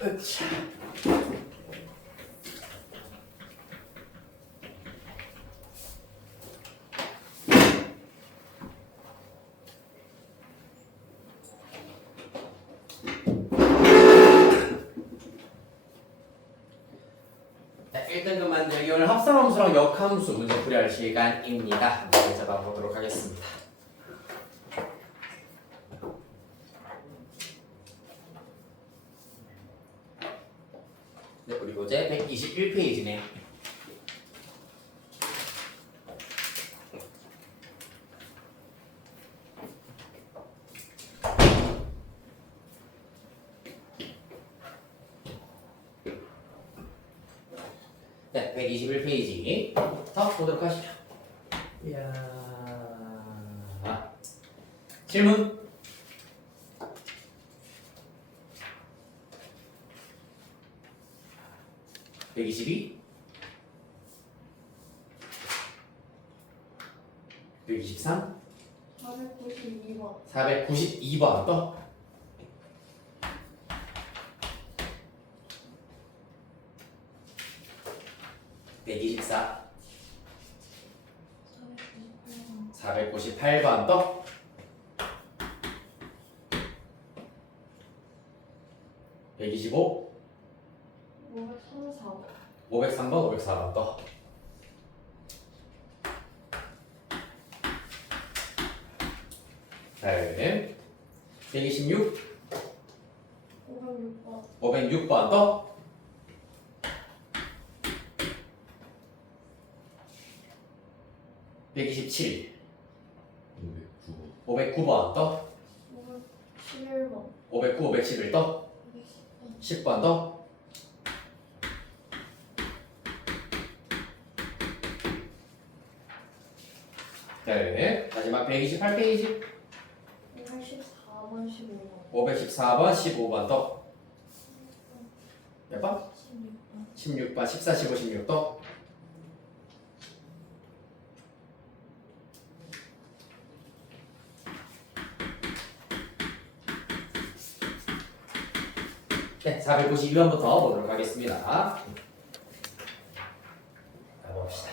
으차. 자, 1등급 만들기 오늘 합성함수랑 역함수 문제 풀이할 시간입니다. 한번 잡아보도록 하겠습니다. 네, 그리고 이제 121페이지네. 네, 121페이지부터 보도록 하시죠. 이야. 질문. (122) 123 492번 492번 또 124 498번 또 125 503번 504번 또 다음 126 506번 506번 또 127 509번 또 511번 509 511 또 10번 또 네, 마지막 128페이지 514번 15번 514번 15번 또 몇 번? 16번 16번 14, 15, 16 또 네, 492번부터 보도록 하겠습니다. 가봅시다.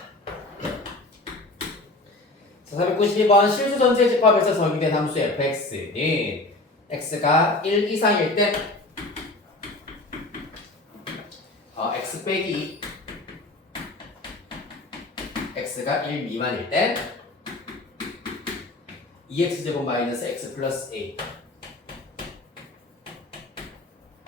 자, 492번 실수 전체 집합에서 정의된 함수 fx는 x가 1 이상일 때 x 빼기 x가 1 미만일 때 2x제곱 마이너스 x 플러스 a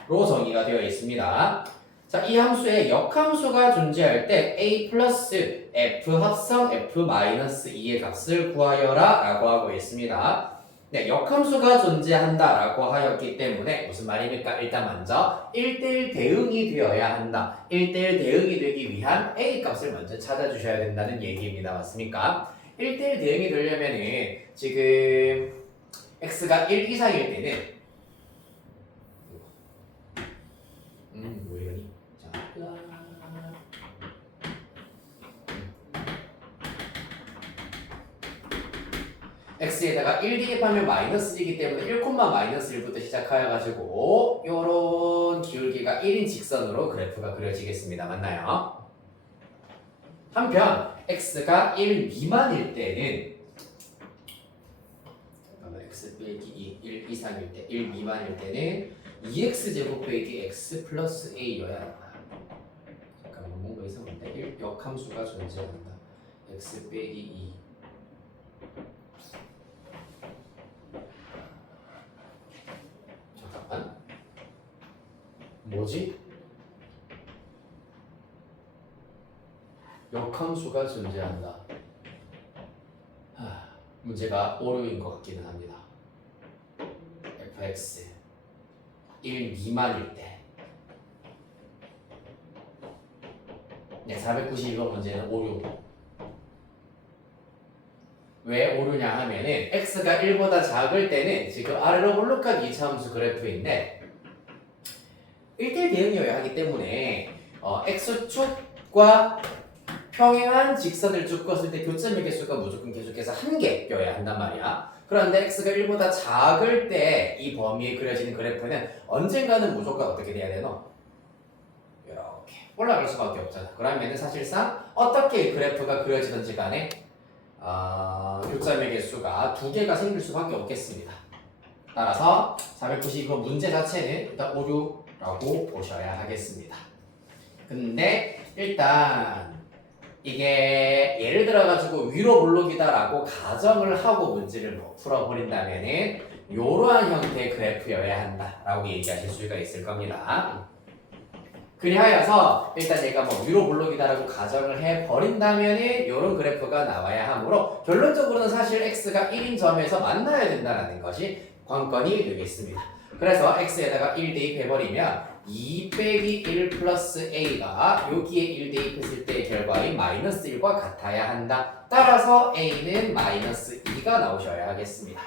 로 정의가 되어 있습니다. 자, 이 함수에 역함수가 존재할 때 a 플러스 f 합성 f 마이너스 2의 값을 구하여라 라고 하고 있습니다. 네, 역함수가 존재한다 라고 하였기 때문에 무슨 말입니까? 일단 먼저 1대1 대응이 되어야 한다. 1대1 대응이 되기 위한 a 값을 먼저 찾아주셔야 된다는 얘기입니다. 맞습니까? 1대1 대응이 되려면은 지금 x가 1 이상일 때는 뭐 이러니? 자, x에다가 1 대입하면 마이너스이기 때문에 1, 마이너스 1부터 시작하여가지고 요런 기울기가 1인 직선으로 그래프가 그려지겠습니다. 맞나요? 한편 x가 1 미만일 때는 잠깐만 x 빼기 1 이상일 때 1 미만일 때는 2x제곱 빼기 x 플러스 a여야 한다. 잠깐만 뭔가 이상한데? 역함수가 존재한다. x 빼기 2 잠깐만 뭐지? 역함수가 존재한다. 문제가 오류인 것 같기는 합니다. fx 1 미만일 때 네, 492번 문제는 오류. 왜 오류냐 하면은 x가 1보다 작을 때는 지금 아래로 올라가기 2차함수 그래프인데 1대1 대응이어야 하기 때문에 x축과 평행한 직선을 쭉 껐을 때 교점의 개수가 무조건 계속해서 한 개여야 한단 말이야. 그런데 x가 1보다 작을 때 이 범위에 그려지는 그래프는 언젠가는 무조건 어떻게 돼야 되노? 이렇게 올라갈 수밖에 없잖아. 그러면은 사실상 어떻게 그래프가 그려지든지 간에 교점의 개수가 두 개가 생길 수밖에 없겠습니다. 따라서 492번 문제 자체는 일단 오류라고 보셔야 하겠습니다. 근데 일단 이게 예를 들어가지고 위로 볼록이다라고 가정을 하고 문제를 뭐 풀어버린다면은 이러한 형태의 그래프여야 한다라고 얘기하실 수가 있을 겁니다. 그리하여서 일단 얘가 뭐 위로 볼록이다라고 가정을 해버린다면은 이런 그래프가 나와야 하므로 결론적으로는 사실 x가 1인 점에서 만나야 된다는 것이 관건이 되겠습니다. 그래서 x에다가 1 대입해버리면 2 빼기 1 플러스 a가 여기에 1 대입했을 때의 결과인 마이너스 1과 같아야 한다. 따라서 a는 마이너스 2가 나오셔야 하겠습니다.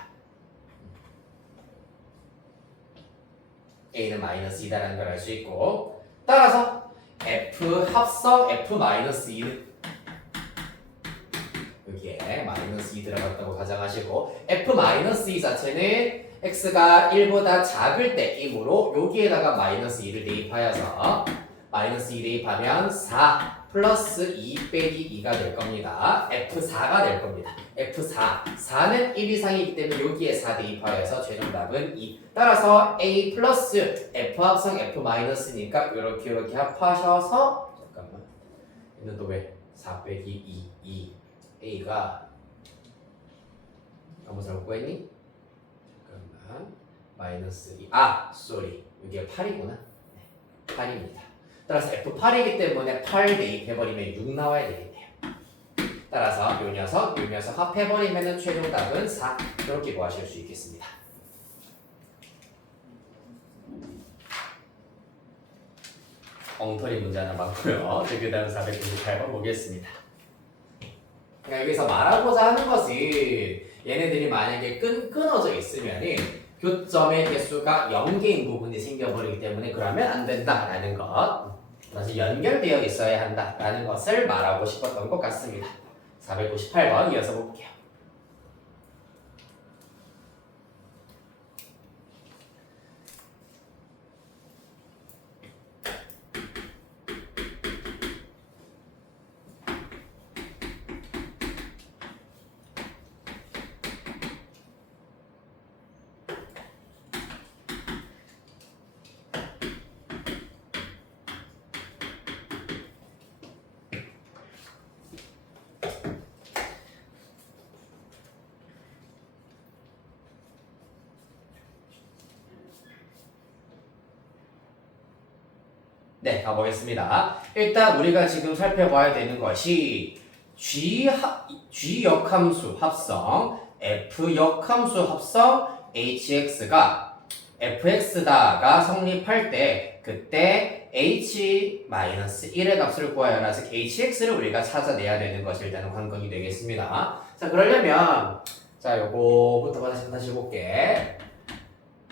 a는 마이너스 2다라는 걸 알 수 있고 따라서 f 합성 f 마이너스 2는 여기에 마이너스 2 들어갔다고 가정하시고 f 마이너스 2 자체는 x가 1보다 작을 때이므로 여기에다가 마이너스 2를 대입하여서 마이너스 2 대입하면 4 플러스 2 빼기 2가 될 겁니다. f4가 될 겁니다. f4 4는 1 이상이기 때문에 여기에 4 대입하여서 최종 답은 2. 따라서 a 플러스 f 합성 f 마이너스니까 이렇게 합하셔서 잠깐만 얘는 또 왜 4 빼기 2 a가 너무 잘못 구했니? 마이너스 2. 쏘리. 이게 8이구나. 네, 8입니다. 따라서 F8이기 때문에 8 대입해버리면 6 나와야 되겠네요. 따라서 요 녀석 합해버리면 최종 답은 4. 이렇게 구하실 수 있겠습니다. 엉터리 문제 하나 맞고요. 그 다음 498번 보겠습니다. 그러니까 여기서 말하고자 하는 것은 얘네들이 만약에 끊어져 있으면은 교점의 개수가 0개인 부분이 생겨버리기 때문에 그러면 안 된다라는 것. 그래서 연결되어 있어야 한다라는 것을 말하고 싶었던 것 같습니다. 498번 이어서 볼게요. 네, 가보겠습니다. 일단 우리가 지금 살펴봐야 되는 것이 G 역함수 합성, F 역함수 합성, HX가 FX다가 성립할 때 그때 H-1의 값을 구하여라. 즉 HX를 우리가 찾아내야 되는 것이 일단은 관건이 되겠습니다. 자, 그러려면 자, 요거부터 다시 볼게.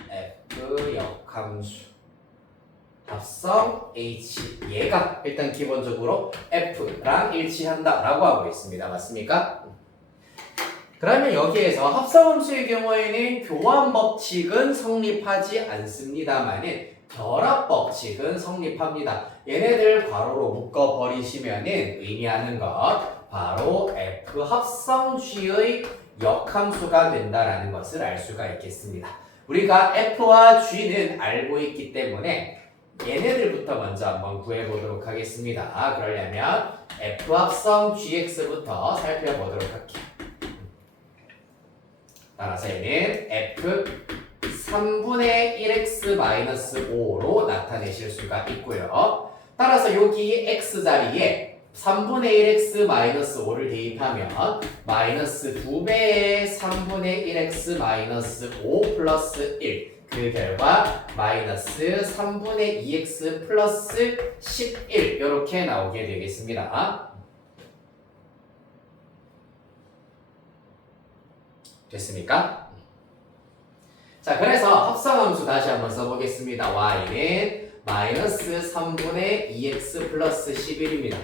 F 역함수 합성 H 얘가 일단 기본적으로 F랑 일치한다라고 하고 있습니다. 맞습니까? 그러면 여기에서 합성함수의 경우에는 교환 법칙은 성립하지 않습니다만은 결합 법칙은 성립합니다. 얘네들 괄호로 묶어버리시면은 의미하는 것 바로 F 합성 G의 역함수가 된다라는 것을 알 수가 있겠습니다. 우리가 F와 G는 알고 있기 때문에 얘네들부터 먼저 한번 구해보도록 하겠습니다. 그러려면 F 합성 GX부터 살펴보도록 할게요. 따라서 얘는 F 3분의 1x-5로 나타내실 수가 있고요. 따라서 여기 x 자리에 3분의 1x-5를 대입하면 마이너스 2배의 3분의 1x-5 플러스 1 그 결과 마이너스 3분의 2x 플러스 11 이렇게 나오게 되겠습니다. 됐습니까? 자, 그래서 합성함수 다시 한번 써보겠습니다. y는 마이너스 3분의 2x 플러스 11입니다.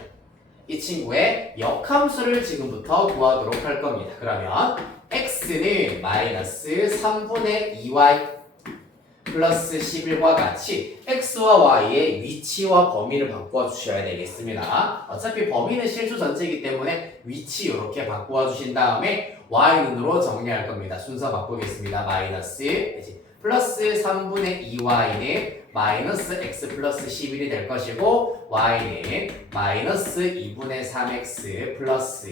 이 친구의 역함수를 지금부터 구하도록 할 겁니다. 그러면 x는 마이너스 3분의 2y 플러스 11과 같이 x와 y의 위치와 범위를 바꿔 주셔야 되겠습니다. 어차피 범위는 실수 전체이기 때문에 위치 이렇게 바꿔 주신 다음에 y는으로 정리할 겁니다. 순서 바꾸겠습니다. 마이너스 플러스 3분의 2y는 마이너스 x 플러스 11이 될 것이고 y는 마이너스 2분의 3x 플러스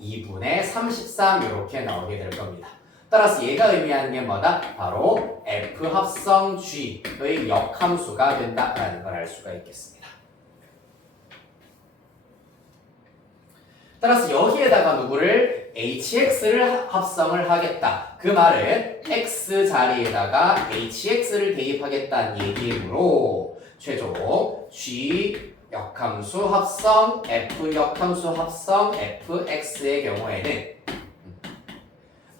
2분의 33 이렇게 나오게 될 겁니다. 따라서 얘가 의미하는 게 뭐다? 바로 f 합성 g의 역함수가 된다라는 걸 알 수가 있겠습니다. 따라서 여기에다가 누구를 hx를 합성을 하겠다. 그 말은 x 자리에다가 hx를 대입하겠다는 얘기이므로 최종 g 역함수 합성 f 역함수 합성 fx의 경우에는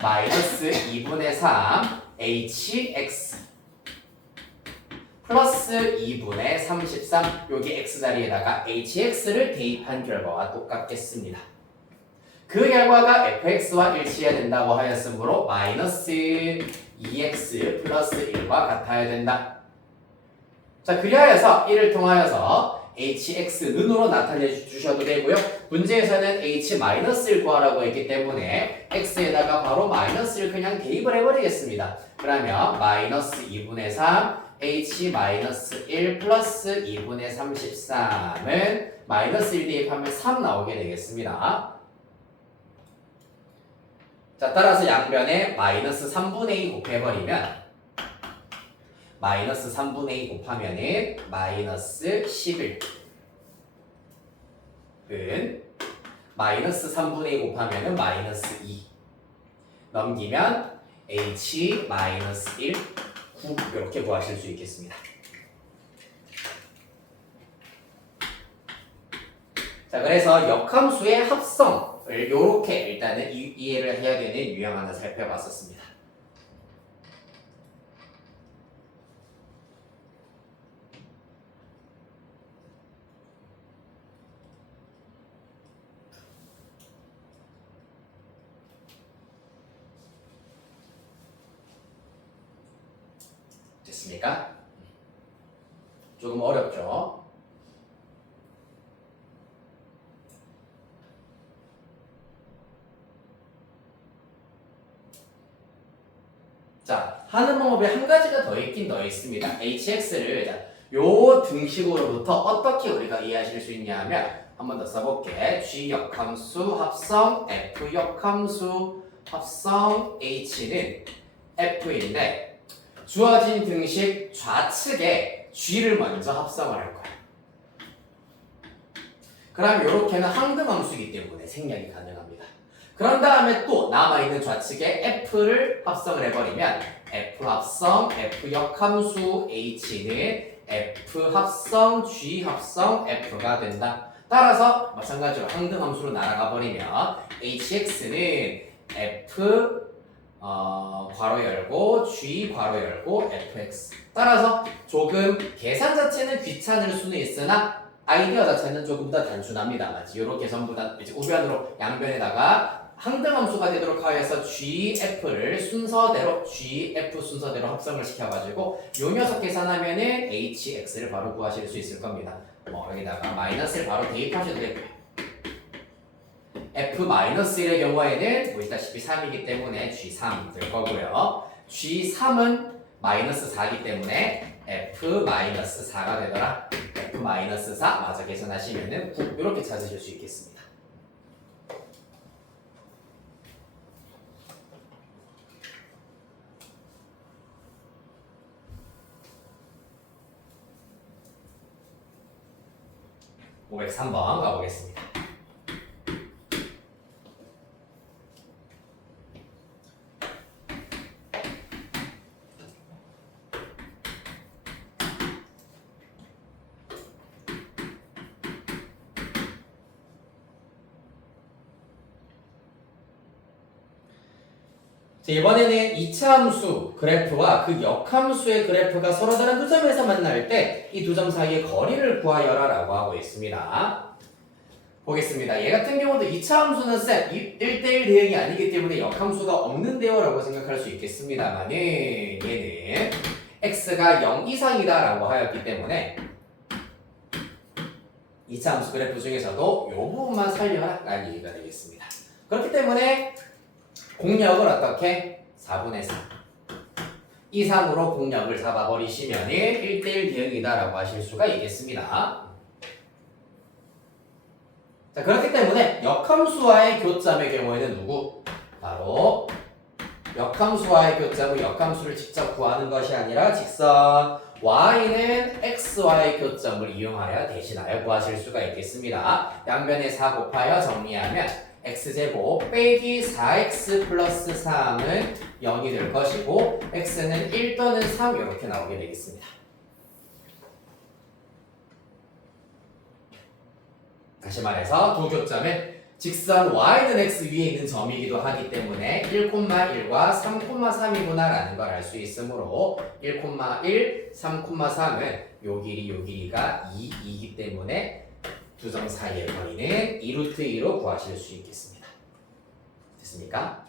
마이너스 2분의 3 hx 플러스 2분의 33 여기 x 자리에다가 hx를 대입한 결과와 똑같겠습니다. 그 결과가 fx와 일치해야 된다고 하였으므로 마이너스 2x 플러스 1과 같아야 된다. 자, 그리하여서 이를 통하여서 hx는으로 나타내 주셔도 되고요. 문제에서는 h-를 구하라고 했기 때문에 x에다가 바로 마이너스를 그냥 대입을 해버리겠습니다. 그러면 마이너스 2분의 3 h-1 플러스 2분의 33은 마이너스 1 대입하면 3 나오게 되겠습니다. 자, 따라서 양변에 마이너스 3분의 2 곱해버리면 마이너스 3분의 2 곱하면은 마이너스 11 은 마이너스 3분의 2 곱하면은 마이너스 2 넘기면 h 마이너스 1 9 이렇게 구하실 수 있겠습니다. 자, 그래서 역함수의 합성을 이렇게 일단은 이해를 해야 되는 유형 하나 살펴봤었습니다. 됐습니까? 조금 어렵죠? 자, 하는 방법이 한 가지가 더 있긴 더 있습니다. hx를 요 등식으로부터 어떻게 우리가 이해하실 수 있냐 하면 한 번 더 써볼게. g 역함수 합성 f 역함수 합성 h는 f인데 주어진 등식 좌측에 g를 먼저 합성을 할 거야. 그럼 이렇게는 항등함수이기 때문에 생략이 가능합니다. 그런 다음에 또 남아있는 좌측에 f를 합성을 해버리면 f 합성 f 역함수 h는 f 합성 g 합성 f가 된다. 따라서 마찬가지로 항등함수로 날아가 버리면 hx는 f 괄호 열고 g 괄호 열고 fx. 따라서 조금 계산 자체는 귀찮을 수는 있으나 아이디어 자체는 조금 더 단순합니다. 이렇게 전부 다 이제 우변으로 양변에다가 항등함수가 되도록 하여서 gf를 순서대로 gf 순서대로 합성을 시켜가지고 요 녀석 계산하면은 hx를 바로 구하실 수 있을 겁니다. 여기다가 마이너스를 바로 대입하셔도 되고요. f-1의 경우에는 보시다시피 3이기 때문에 g3 될 거고요. g3은 마이너스 4이기 때문에 f-4가 되더라. f-4 마저 계산하시면은 9 이렇게 찾으실 수 있겠습니다. (503번) 가보겠습니다. 자, 이번에는 2차 함수 그래프와 그 역함수의 그래프가 서로 다른 두 점에서 만날 때 이 두 점 사이의 거리를 구하여라 라고 하고 있습니다. 보겠습니다. 얘 같은 경우도 2차 함수는 쌤 1대1 대응이 아니기 때문에 역함수가 없는데요 라고 생각할 수 있겠습니다만은 얘는 x가 0 이상이다 라고 하였기 때문에 2차 함수 그래프 중에서도 이 부분만 살려라 라는 얘기가 되겠습니다. 그렇기 때문에 공력을 어떻게? 4분의 3 이상으로 공력을 잡아버리시면 1대1 대응이다 라고 하실 수가 있겠습니다. 자, 그렇기 때문에 역함수와의 교점의 경우에는 누구? 바로 역함수와의 교점은 역함수를 직접 구하는 것이 아니라 직선 y는 x와의 교점을 이용하여 대신하여 구하실 수가 있겠습니다. 양변에 4 곱하여 정리하면 x제곱 빼기 4x 플러스 3은 0이 될 것이고 x는 1 또는 3 이렇게 나오게 되겠습니다. 다시 말해서 두 교점은 직선 y는 x 위에 있는 점이기도 하기 때문에 1,1과 3,3이구나 라는 걸 알 수 있으므로 1,1, 3,3은 요 길이가 2이기 때문에 두 점 사이의 거리는 2루트 2로 구하실 수 있겠습니다. 됐습니까?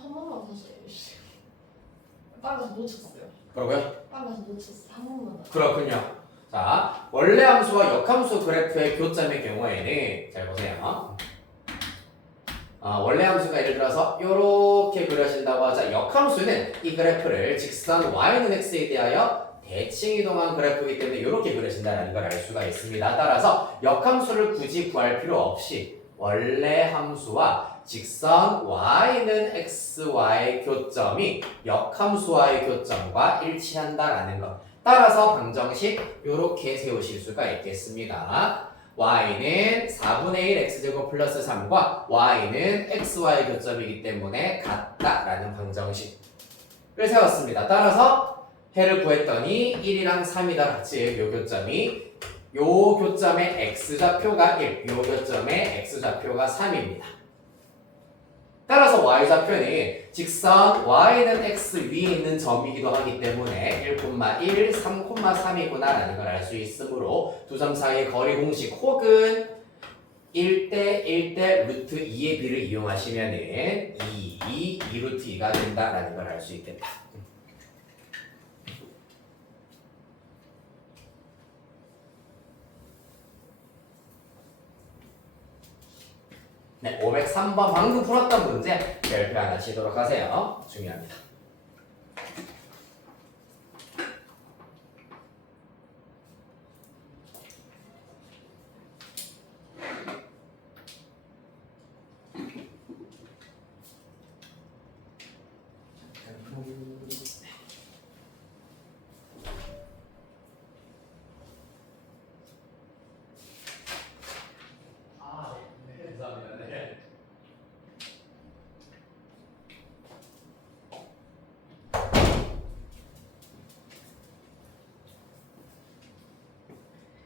한 번만 다시 해주세요. 빨라서 놓쳤어요. 그러고요? 빨라서 놓쳤어요. 한 번만 더. 그렇군요. 자, 원래 함수와 역함수 그래프의 교점의 경우에는 잘 보세요. 원래 함수가 예를 들어서 이렇게 그려진다고 하자. 역함수는 이 그래프를 직선 y는 x에 대하여 대칭 이동한 그래프이기 때문에 이렇게 그려진다는 걸 알 수가 있습니다. 따라서 역함수를 굳이 구할 필요 없이 원래 함수와 직선 y는 x와의 교점이 역함수와의 교점과 일치한다라는 것. 따라서 방정식 이렇게 세우실 수가 있겠습니다. y는 4분의 1 x제곱 플러스 3과 y는 x와의 교점이기 때문에 같다라는 방정식을 세웠습니다. 따라서 해를 구했더니 1이랑 3이다 같이 요 교점이 요 교점의 x좌표가 1, 요 교점의 x좌표가 3입니다. 따라서 y좌표는 직선 y는 x 위에 있는 점이기도 하기 때문에 1,1, 3,3이구나 라는 걸 알 수 있으므로 두 점 사이의 거리 공식 혹은 1대 1대 루트 2의 비를 이용하시면은 2 루트 2가 된다라는 걸 알 수 있겠다. 네, 503번 방금 풀었던 문제 별표 하나 치도록 하세요. 중요합니다. 감사합니다. 네.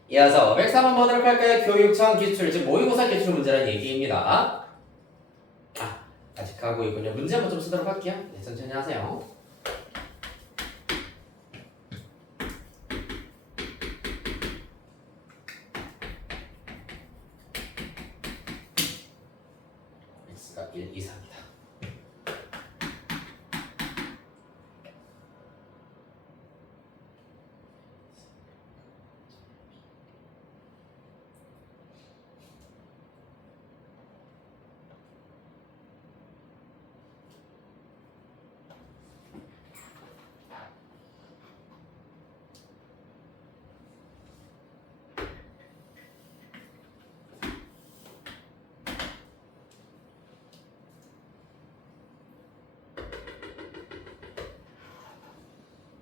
이어서 103번 보도록 할까요? 교육청 기출, 즉 모의고사 기출 문제라는 얘기입니다. 아직 하고 있군요. 문제 한번 좀 쓰도록 할게요. 네, 천천히 하세요. x가 1 이상이다.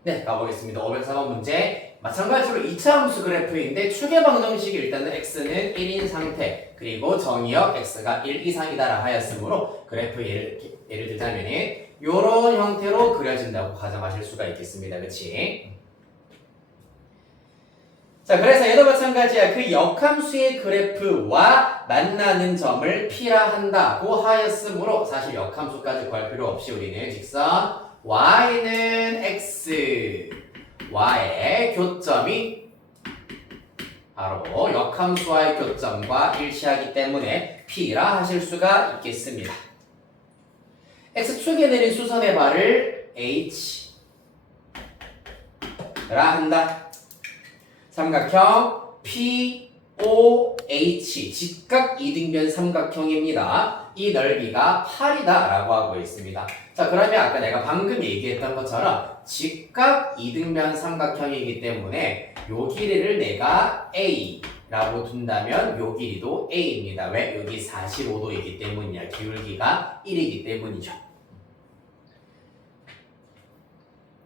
네, 가보겠습니다. 504번 문제. 마찬가지로 2차 함수 그래프인데 추계 방정식이 일단은 x는 1인 상태 그리고 정의역 x가 1 이상이다라 하였으므로 그래프 예를 들자면은 요런 형태로 그려진다고 가정하실 수가 있겠습니다. 그치? 자, 그래서 얘도 마찬가지야. 그 역함수의 그래프와 만나는 점을 P라 한다고 하였으므로 사실 역함수까지 구할 필요 없이 우리는 직선 y는 x, y의 교점이 바로 역함수와의 교점과 일치하기 때문에 P라 하실 수가 있겠습니다. X축에 내린 수선의 발을 H라 한다. 삼각형 POH 직각 이등변 삼각형입니다. 이 넓이가 8이다 라고 하고 있습니다. 자, 그러면 아까 내가 방금 얘기했던 것처럼 직각 이등변 삼각형이기 때문에 요 길이를 내가 A라고 둔다면 요 길이도 A입니다. 왜? 여기 45도이기 때문이야. 기울기가 1이기 때문이죠.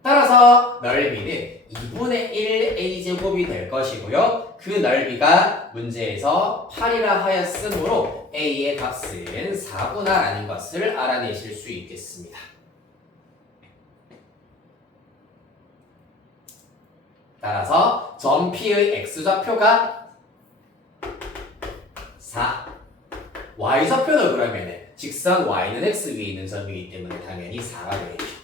따라서 넓이는 2분의 1 A제곱이 될 것이고요. 그 넓이가 문제에서 8이라 하였으므로 A의 값은 4구나라는 것을 알아내실 수 있겠습니다. 따라서 점 P의 X좌표가 4. Y좌표는 그러면은 직선 Y는 X 위에 있는 점이기 때문에 당연히 4가 되겠죠.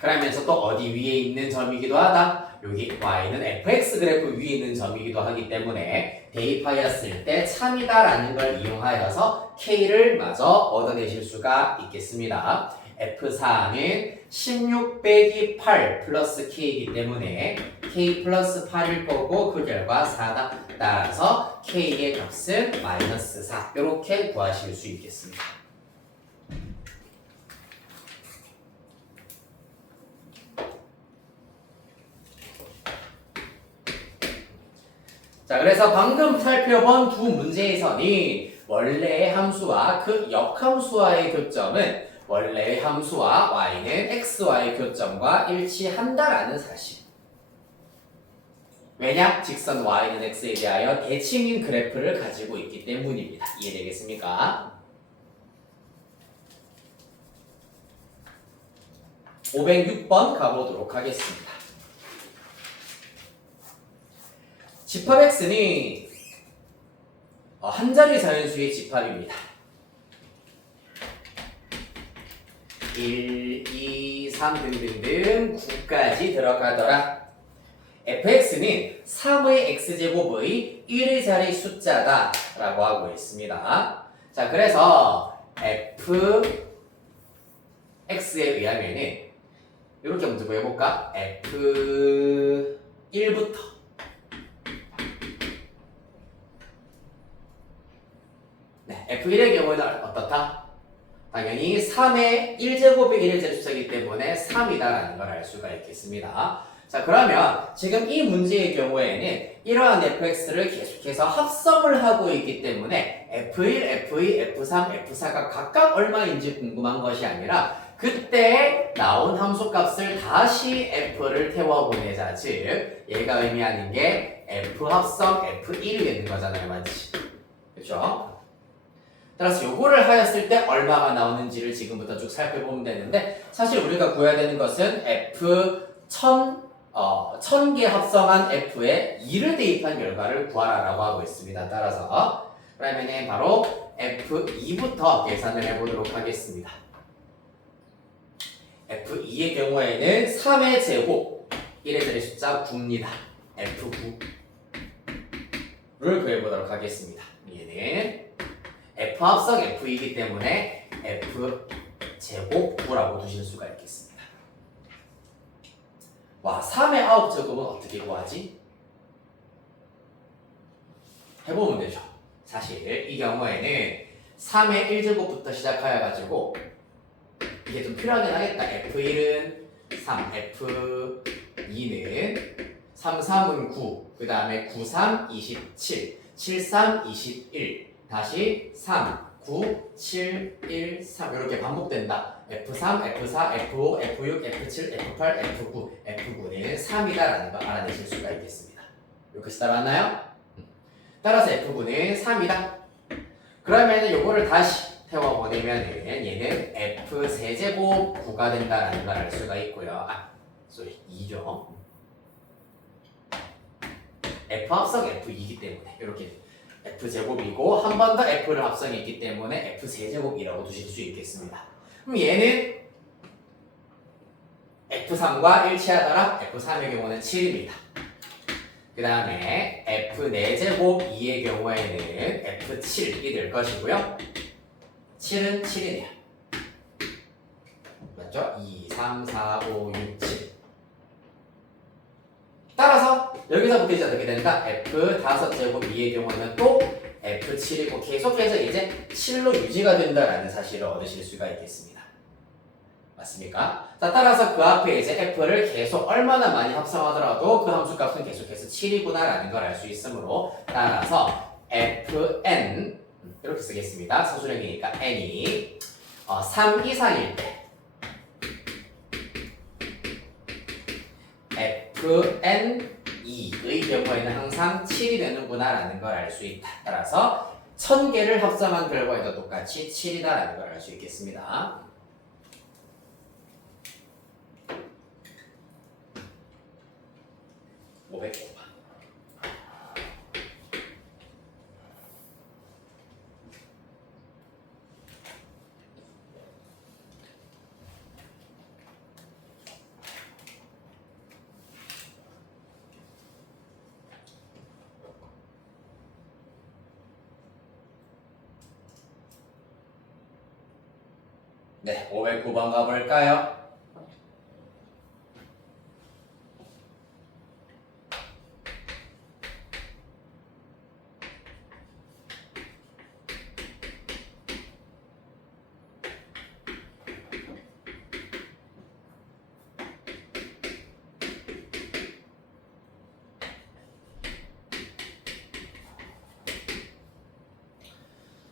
그러면서 또 어디 위에 있는 점이기도 하다. 여기 Y는 fx 그래프 위에 있는 점이기도 하기 때문에 대입하였을 때 참이다라는 걸 이용하여서 K를 마저 얻어내실 수가 있겠습니다. F4는 16 빼기 8 플러스 K이기 때문에 K 플러스 8일 거고 그 결과 4다. 따라서 K의 값은 마이너스 4 이렇게 구하실 수 있겠습니다. 자, 그래서 방금 살펴본 두 문제에서는 원래의 함수와 그 역함수와의 교점은 원래의 함수와 y는 x와의 교점과 일치한다라는 사실. 왜냐? 직선 y는 x에 대하여 대칭인 그래프를 가지고 있기 때문입니다. 이해되겠습니까? 506번 가보도록 하겠습니다. 집합 x는 한 자리 자연수의 집합입니다. 1, 2, 3 등등등 9까지 들어가더라. fx는 3의 x제곱의 1의 자리 숫자다 라고 하고 있습니다. 자, 그래서 fx에 의하면은 이렇게 먼저 보여볼까? f1부터 F1의 경우에는 어떻다? 당연히 3의 1제곱이 1의 자리 숫자이기 때문에 3이다라는 걸 알 수가 있겠습니다. 자, 그러면 지금 이 문제의 경우에는 이러한 fx를 계속해서 합성을 하고 있기 때문에 F1, F2, F3, F4가 각각 얼마인지 궁금한 것이 아니라 그때 나온 함수값을 다시 F를 태워보내자. 즉, 얘가 의미하는 게 F 합성 F1이 되는 거잖아요. 맞지? 그렇죠? 따라서 요거를 하였을 때 얼마가 나오는지를 지금부터 쭉 살펴보면 되는데 사실 우리가 구해야 되는 것은 F1000개 합성한 F에 2를 대입한 결과를 구하라라고 하고 있습니다. 따라서 그러면은 바로 F2부터 계산을 해보도록 하겠습니다. F2의 경우에는 3의 제곱 1의 자리 숫자 9입니다. F9를 구해보도록 하겠습니다. 얘는 F 합성 F이기 때문에 F 제곱 9라고 두실 수가 있겠습니다. 와, 3의 9제곱은 어떻게 구하지? 해보면 되죠. 사실 이 경우에는 3의 1제곱부터 시작하여 가지고 이게 좀 필요하긴 하겠다. F1은 3, F2는 3, 3은 9, 그 다음에 9, 3, 27, 7, 3, 21 다시 3, 9, 7, 1, 3 이렇게 반복된다. F3, F4, F5, F6, F7, F8, F9, F9는 3이다라는 걸 알아내실 수가 있겠습니다. 여기까지 따라왔나요? 따라서 F9는 3이다. 그러면 요거를 다시 태워보내면 얘는 F 세제곱 9가 된다라는 걸 알 수가 있고요. 2죠. F 합성 F2이기 때문에 이렇게 F제곱이고 한 번 더 F를 합성했기 때문에 F세제곱이라고 두실 수 있겠습니다. 그럼 얘는 F3과 일치하더라. F3의 경우는 7입니다. 그 다음에 f 4제곱 2의 경우에는 f7이 될 것이고요. 7은 7이네요. 맞죠? 2, 3, 4, 5, 6, 7. 따라서 여기서부터 이제 어떻게 된다? f 5제곱 2의 경우는 또 f7이고 계속해서 이제 7로 유지가 된다라는 사실을 얻으실 수가 있겠습니다. 맞습니까? 자, 따라서 그 앞에 이제 f를 계속 얼마나 많이 합성하더라도 그 함수 값은 계속해서 7이구나라는 걸 알 수 있으므로 따라서 fn 이렇게 쓰겠습니다. 소수령이니까 n이 3 이상일 때 fn2의 경우에는 항상 7이 되는구나라는 걸 알 수 있다. 따라서 1000개를 합성한 결과에도 똑같이 7이다라는 걸 알 수 있겠습니다. 네, 509번 가볼까요?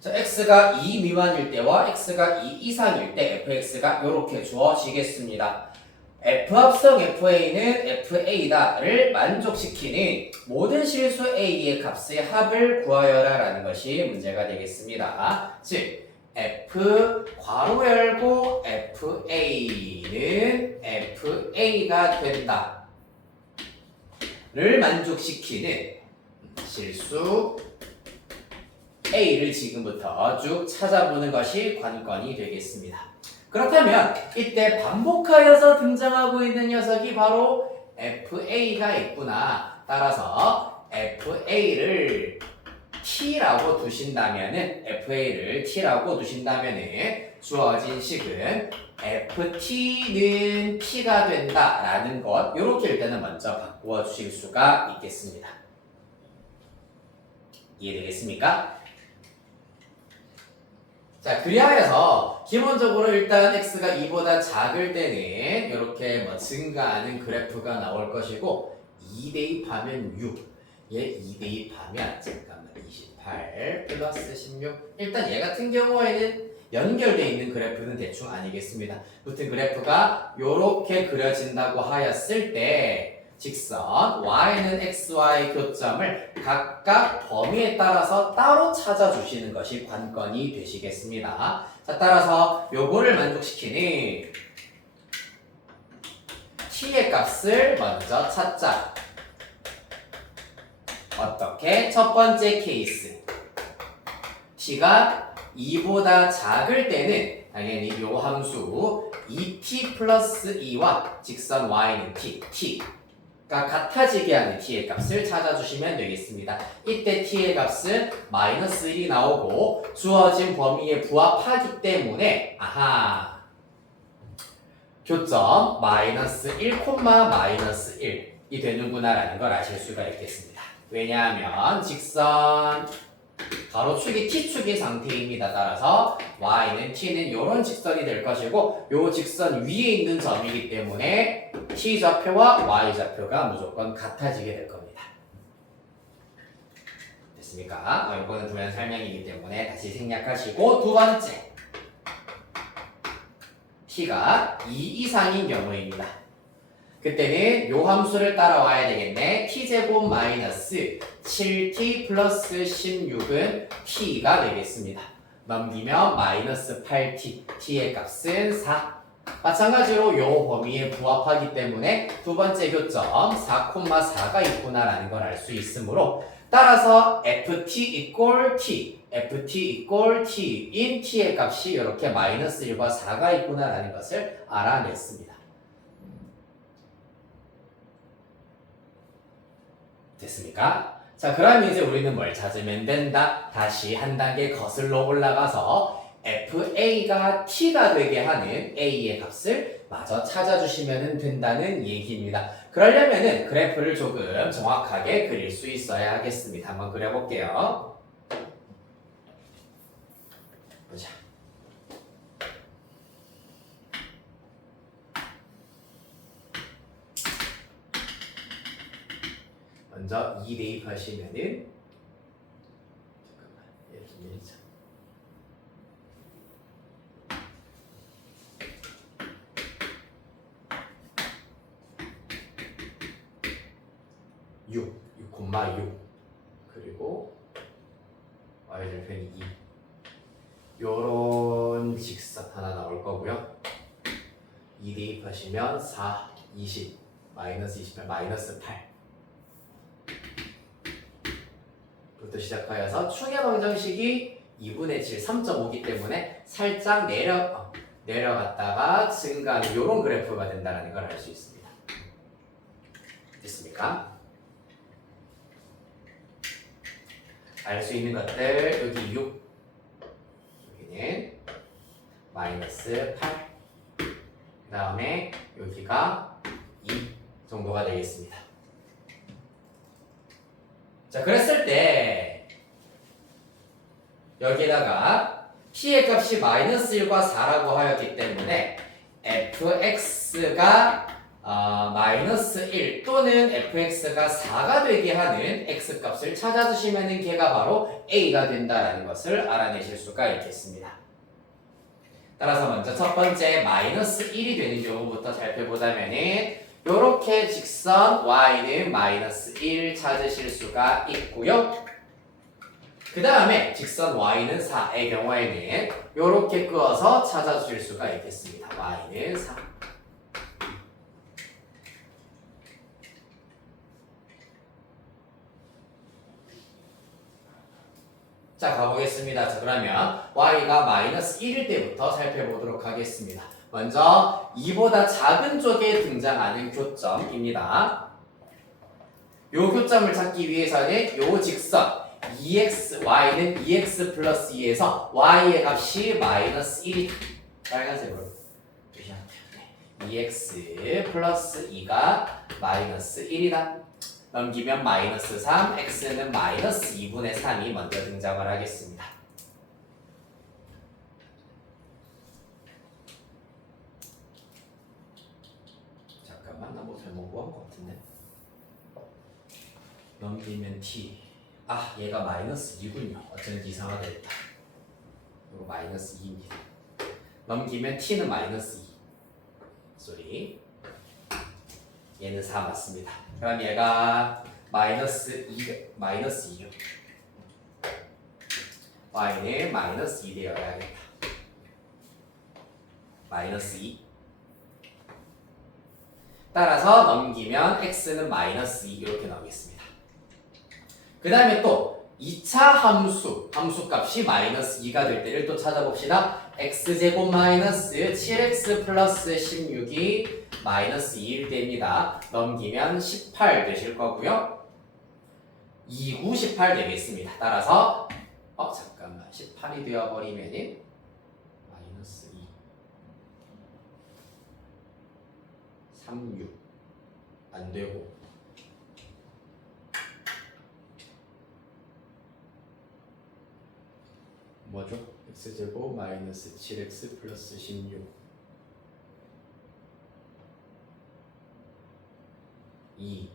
자, x가 2 미만일 때와 x가 2 이상일 때 fx가 이렇게 주어지겠습니다. f 합성 fa는 fa다를 만족시키는 모든 실수 a의 값의 합을 구하여라 라는 것이 문제가 되겠습니다. 즉 f 괄호 열고 fa는 fa가 된다 를 만족시키는 실수 A를 지금부터 쭉 찾아보는 것이 관건이 되겠습니다. 그렇다면 이때 반복하여서 등장하고 있는 녀석이 바로 FA가 있구나. 따라서 FA를 T라고 두신다면은 주어진 식은 FT는 T가 된다라는 것 이렇게 일단은 먼저 바꾸어 주실 수가 있겠습니다. 이해되겠습니까? 자, 그리하여서 기본적으로 일단 x가 2보다 작을 때는 이렇게 증가하는 그래프가 나올 것이고 2 대입하면 6, 얘 2 대입하면 28 플러스 16 일단 얘 같은 경우에는 연결되어 있는 그래프는 대충 아니겠습니다. 무튼 그래프가 이렇게 그려진다고 하였을 때 직선 y는 xy 교점을 각각 범위에 따라서 따로 찾아주시는 것이 관건이 되시겠습니다. 자, 따라서 요거를 만족시키는 t의 값을 먼저 찾자. 어떻게? 첫 번째 케이스 t가 2보다 작을 때는 당연히 요 함수 2t 플러스 2와 직선 y는 t 가 같아지게 하는 t의 값을 찾아주시면 되겠습니다. 이때 t의 값은 마이너스 1이 나오고 주어진 범위에 부합하기 때문에 교점 마이너스 1, 마이너스 1이 되는구나 라는 걸 아실 수가 있겠습니다. 왜냐하면 직선 가로축이 t축의 상태입니다. 따라서 y는 t는 이런 직선이 될 것이고 이 직선 위에 있는 점이기 때문에 t좌표와 y좌표가 무조건 같아지게 될 겁니다. 됐습니까? 이거는 두면 설명이기 때문에 다시 생략하시고 두 번째 t가 2 이상인 경우입니다. 그때는 요 함수를 따라와야 되겠네. t제곱 마이너스 7t 플러스 16은 t가 되겠습니다. 넘기면 마이너스 8t, t의 값은 4. 마찬가지로 요 범위에 부합하기 때문에 두 번째 교점 4,4가 있구나라는 걸 알 수 있으므로 따라서 ft equal t, ft equal t인 t의 값이 이렇게 마이너스 1과 4가 있구나라는 것을 알아냈습니다. 됐습니까? 자, 그럼 이제 우리는 뭘 찾으면 된다? 다시 한 단계 거슬러 올라가서 FA가 T가 되게 하는 A의 값을 마저 찾아주시면 된다는 얘기입니다. 그러려면은 그래프를 조금 정확하게 그릴 수 있어야 하겠습니다. 한번 그려볼게요. 보자. 먼저 2 대입하시면은 잠깐만 얘 좀 밀자. 육 그리고 y절편이 2 요런 직선 하나 나올 거고요. 2 대입하시면 4, 20, 마이너스 28, 마이너스 8 부터 시작하여서 충의 방정식이 2분의 7, 3.5기 때문에 살짝 내려갔다가 증가하는 이런 그래프가 된다는 걸 알 수 있습니다. 됐습니까? 알 수 있는 것들 여기 6, 여기는 마이너스 8, 그 다음에 여기가 2 정도가 되겠습니다. 자, 그랬을 때 여기에다가 p의 값이 마이너스 1과 4라고 하였기 때문에 fx가 마이너스 1 또는 fx가 4가 되게 하는 x값을 찾아주시면 걔가 바로 a가 된다는 것을 알아내실 수가 있겠습니다. 따라서 먼저 첫 번째 마이너스 1이 되는 경우부터 살펴보자면은 요렇게 직선 y는 마이너스 1 찾으실 수가 있고요. 그 다음에 직선 y는 4의 경우에는 요렇게 그어서 찾아주실 수가 있겠습니다. y는 4. 자, 가보겠습니다. 자, 그러면 y가 마이너스 1일 때부터 살펴보도록 하겠습니다. 먼저 2보다 작은 쪽에 등장하는 교점입니다. 요 교점을 찾기 위해서는 요 직선 y는 2x 플러스 2에서 y의 값이 마이너스 1이다. 빨간색으로 표시할게요. 2x 플러스 2가 마이너스 1이다. 넘기면 마이너스 3, x는 마이너스 2분의 3이 먼저 등장을 하겠습니다. 잠깐만, 나 뭐 잘못 구한 것 같은데. 넘기면 t. 아, 얘가 마이너스 2군요. 어쩐지 이상하다 했다. 이거 마이너스 2입니다. 넘기면 t는 마이너스 2. 쏘리. 얘는 4 맞습니다. 그럼 얘가 마이너스 2요. y는 마이너스 2 되어야겠다. 마이너스 2. 따라서 넘기면 x는 마이너스 2 이렇게 나오겠습니다. 그 다음에 또 2차 함수값이 마이너스 2가 될 때를 또 찾아봅시다. x제곱 마이너스 7x 플러스 16이 마이너스 2일 때입니다. 넘기면 18 되실 거고요. 2, 9, 18 되겠습니다. 따라서 잠깐만 18이 되어버리면은 마이너스 2 3, 6 안되고 뭐죠? x제곱 마이너스 7x 플러스 16 2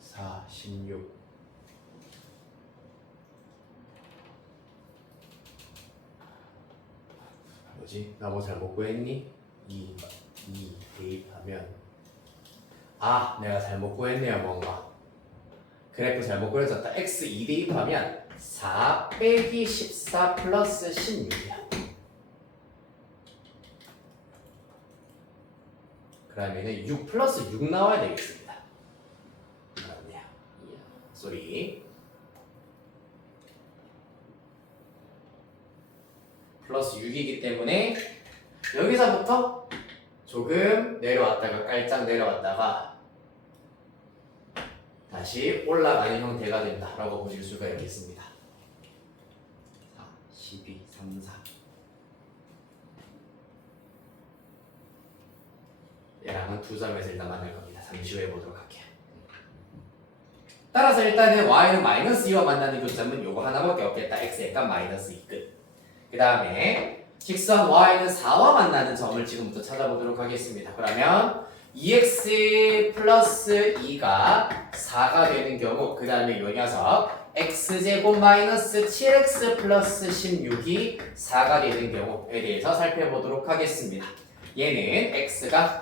4 16 뭐지? 나 뭐 잘못 구했니? 2 대입하면 내가 잘못 구했네요. 뭔가 그래프 잘못 그려졌다. x 2 대입하면 4 빼기 14 플러스 16이야. 그러면은 6 플러스 6 나와야 되겠습니다. 그렇네요. 쏘리. 플러스 6이기 때문에 여기서부터 조금 내려왔다가 깔짝 내려왔다가 다시 올라가는 형태가 된다라고 보실 수가 있겠습니다. 4, 12, 3, 4 얘랑은 두 점에서 일단 만날 겁니다. 잠시 후에 보도록 할게요. 따라서 일단은 y는 마이너스 2와 만나는 교점은 요거 하나밖에 없겠다. x의 값 마이너스 2 끝. 그 다음에 직선 y는 4와 만나는 점을 지금부터 찾아보도록 하겠습니다. 그러면 2x 플러스 2가 4가 되는 경우 그 다음에 요 녀석 x제곱 마이너스 7x 플러스 16이 4가 되는 경우에 대해서 살펴보도록 하겠습니다. 얘는 x가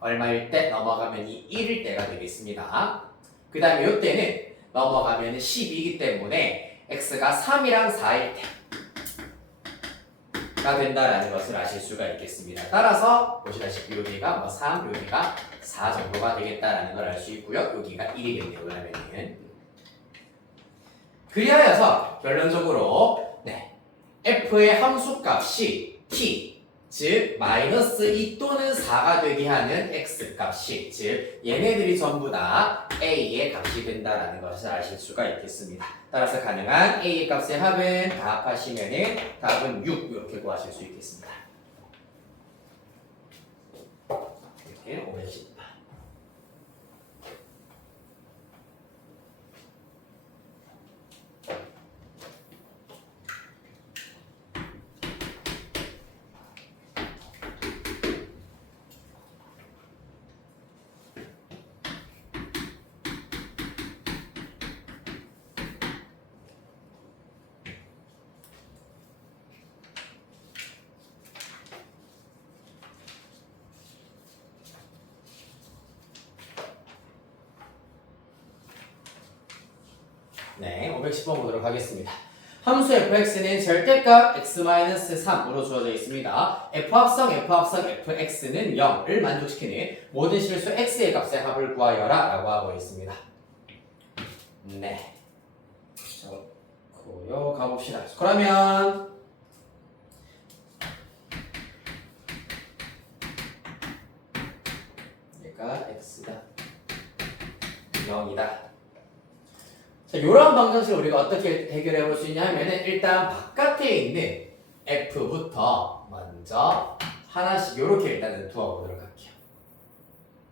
얼마일 때 넘어가면 1일 때가 되겠습니다. 그 다음에 이때는 넘어가면 10이기 때문에 x가 3이랑 4일 때가 된다라는 것을 아실 수가 있겠습니다. 따라서 보시다시피 여기가 3, 여기가 4 정도가 되겠다라는 걸 알 수 있고요. 여기가 1이겠네요. 그러면은 그리하여서 결론적으로 f의 함수값이 t 즉 마이너스 2 또는 4가 되게 하는 x값이 즉 얘네들이 전부 다 a의 값이 된다라는 것을 아실 수가 있겠습니다. 따라서 가능한 a의 값의 합은 다 합하시면은 답은 6 이렇게 구하실 수 있겠습니다. 이렇게 510. 네, 510번 보도록 하겠습니다. 함수 fx는 절대값 x-3으로 주어져 있습니다. f합성 fx는 0을 만족시키는 모든 실수 x의 값의 합을 구하여라 라고 하고 있습니다. 네, 좋고요. 가봅시다. 그러면 얘가 x가 0이다. 자, 이런 방정식을 우리가 어떻게 해결해 볼 수 있냐 하면은 일단 바깥에 있는 f부터 먼저 하나씩 이렇게 일단은 두어보도록 할게요.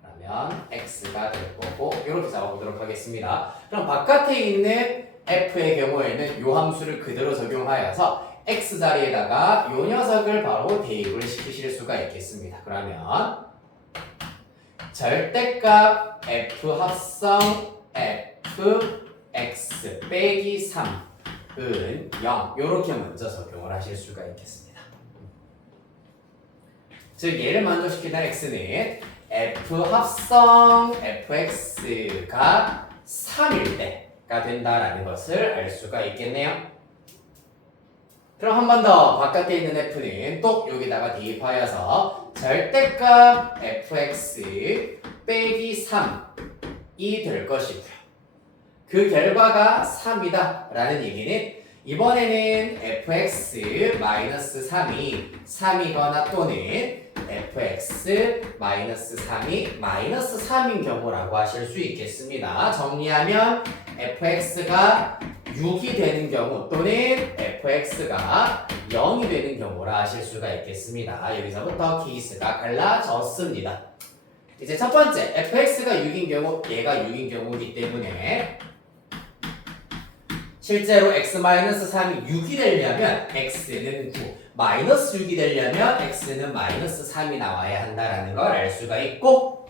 그러면 x가 될 거고 이렇게 잡아보도록 하겠습니다. 그럼 바깥에 있는 f의 경우에는 이 함수를 그대로 적용하여서 x 자리에다가 이 녀석을 바로 대입을 시키실 수가 있겠습니다. 그러면 절대값 f 합성 f x 빼기 3은 0 이렇게 먼저 적용을 하실 수가 있겠습니다. 즉 얘를 만족시키는 x는 f 합성 fx가 3일 때가 된다라는 것을 알 수가 있겠네요. 그럼 한 번 더 바깥에 있는 f는 또 여기다가 대입하여서 절대값 fx 빼기 3이 될 것이고요. 그 결과가 3이다 라는 얘기는 이번에는 fx-3이 3이거나 또는 fx-3이 마이너스 3인 경우라고 하실 수 있겠습니다. 정리하면 fx가 6이 되는 경우 또는 fx가 0이 되는 경우라 하실 수가 있겠습니다. 여기서부터 케이스가 갈라졌습니다. 이제 첫 번째 fx가 6인 경우 얘가 6인 경우이기 때문에 실제로 x-3이 6이 되려면 x는 9, 마이너스 6이 되려면 x는 마이너스 3이 나와야 한다는 걸 알 수가 있고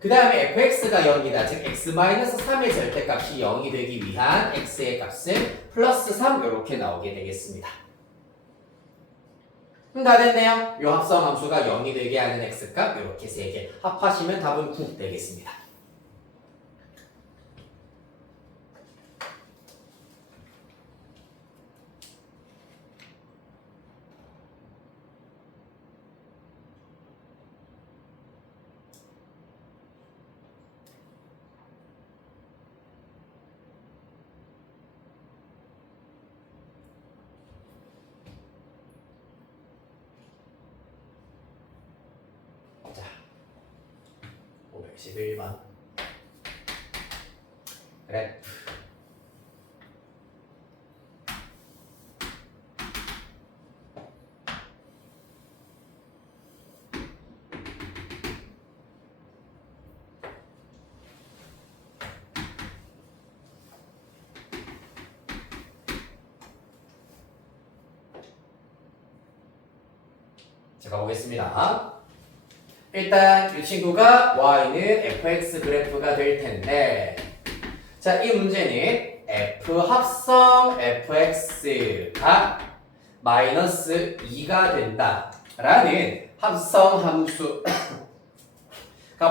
그 다음에 fx가 0이다. 즉 x-3의 절대값이 0이 되기 위한 x의 값은 플러스 3 이렇게 나오게 되겠습니다. 다 됐네요. 이 합성 함수가 0이 되게 하는 x값 이렇게 3개 합하시면 답은 9 되겠습니다. 자, 511번. 그래프. 자, 가보겠습니다. 일단 이 친구가 y는 fx 그래프가 될 텐데, 자, 이 문제는 f 합성 fx가 마이너스 2가 된다라는 합성 함수가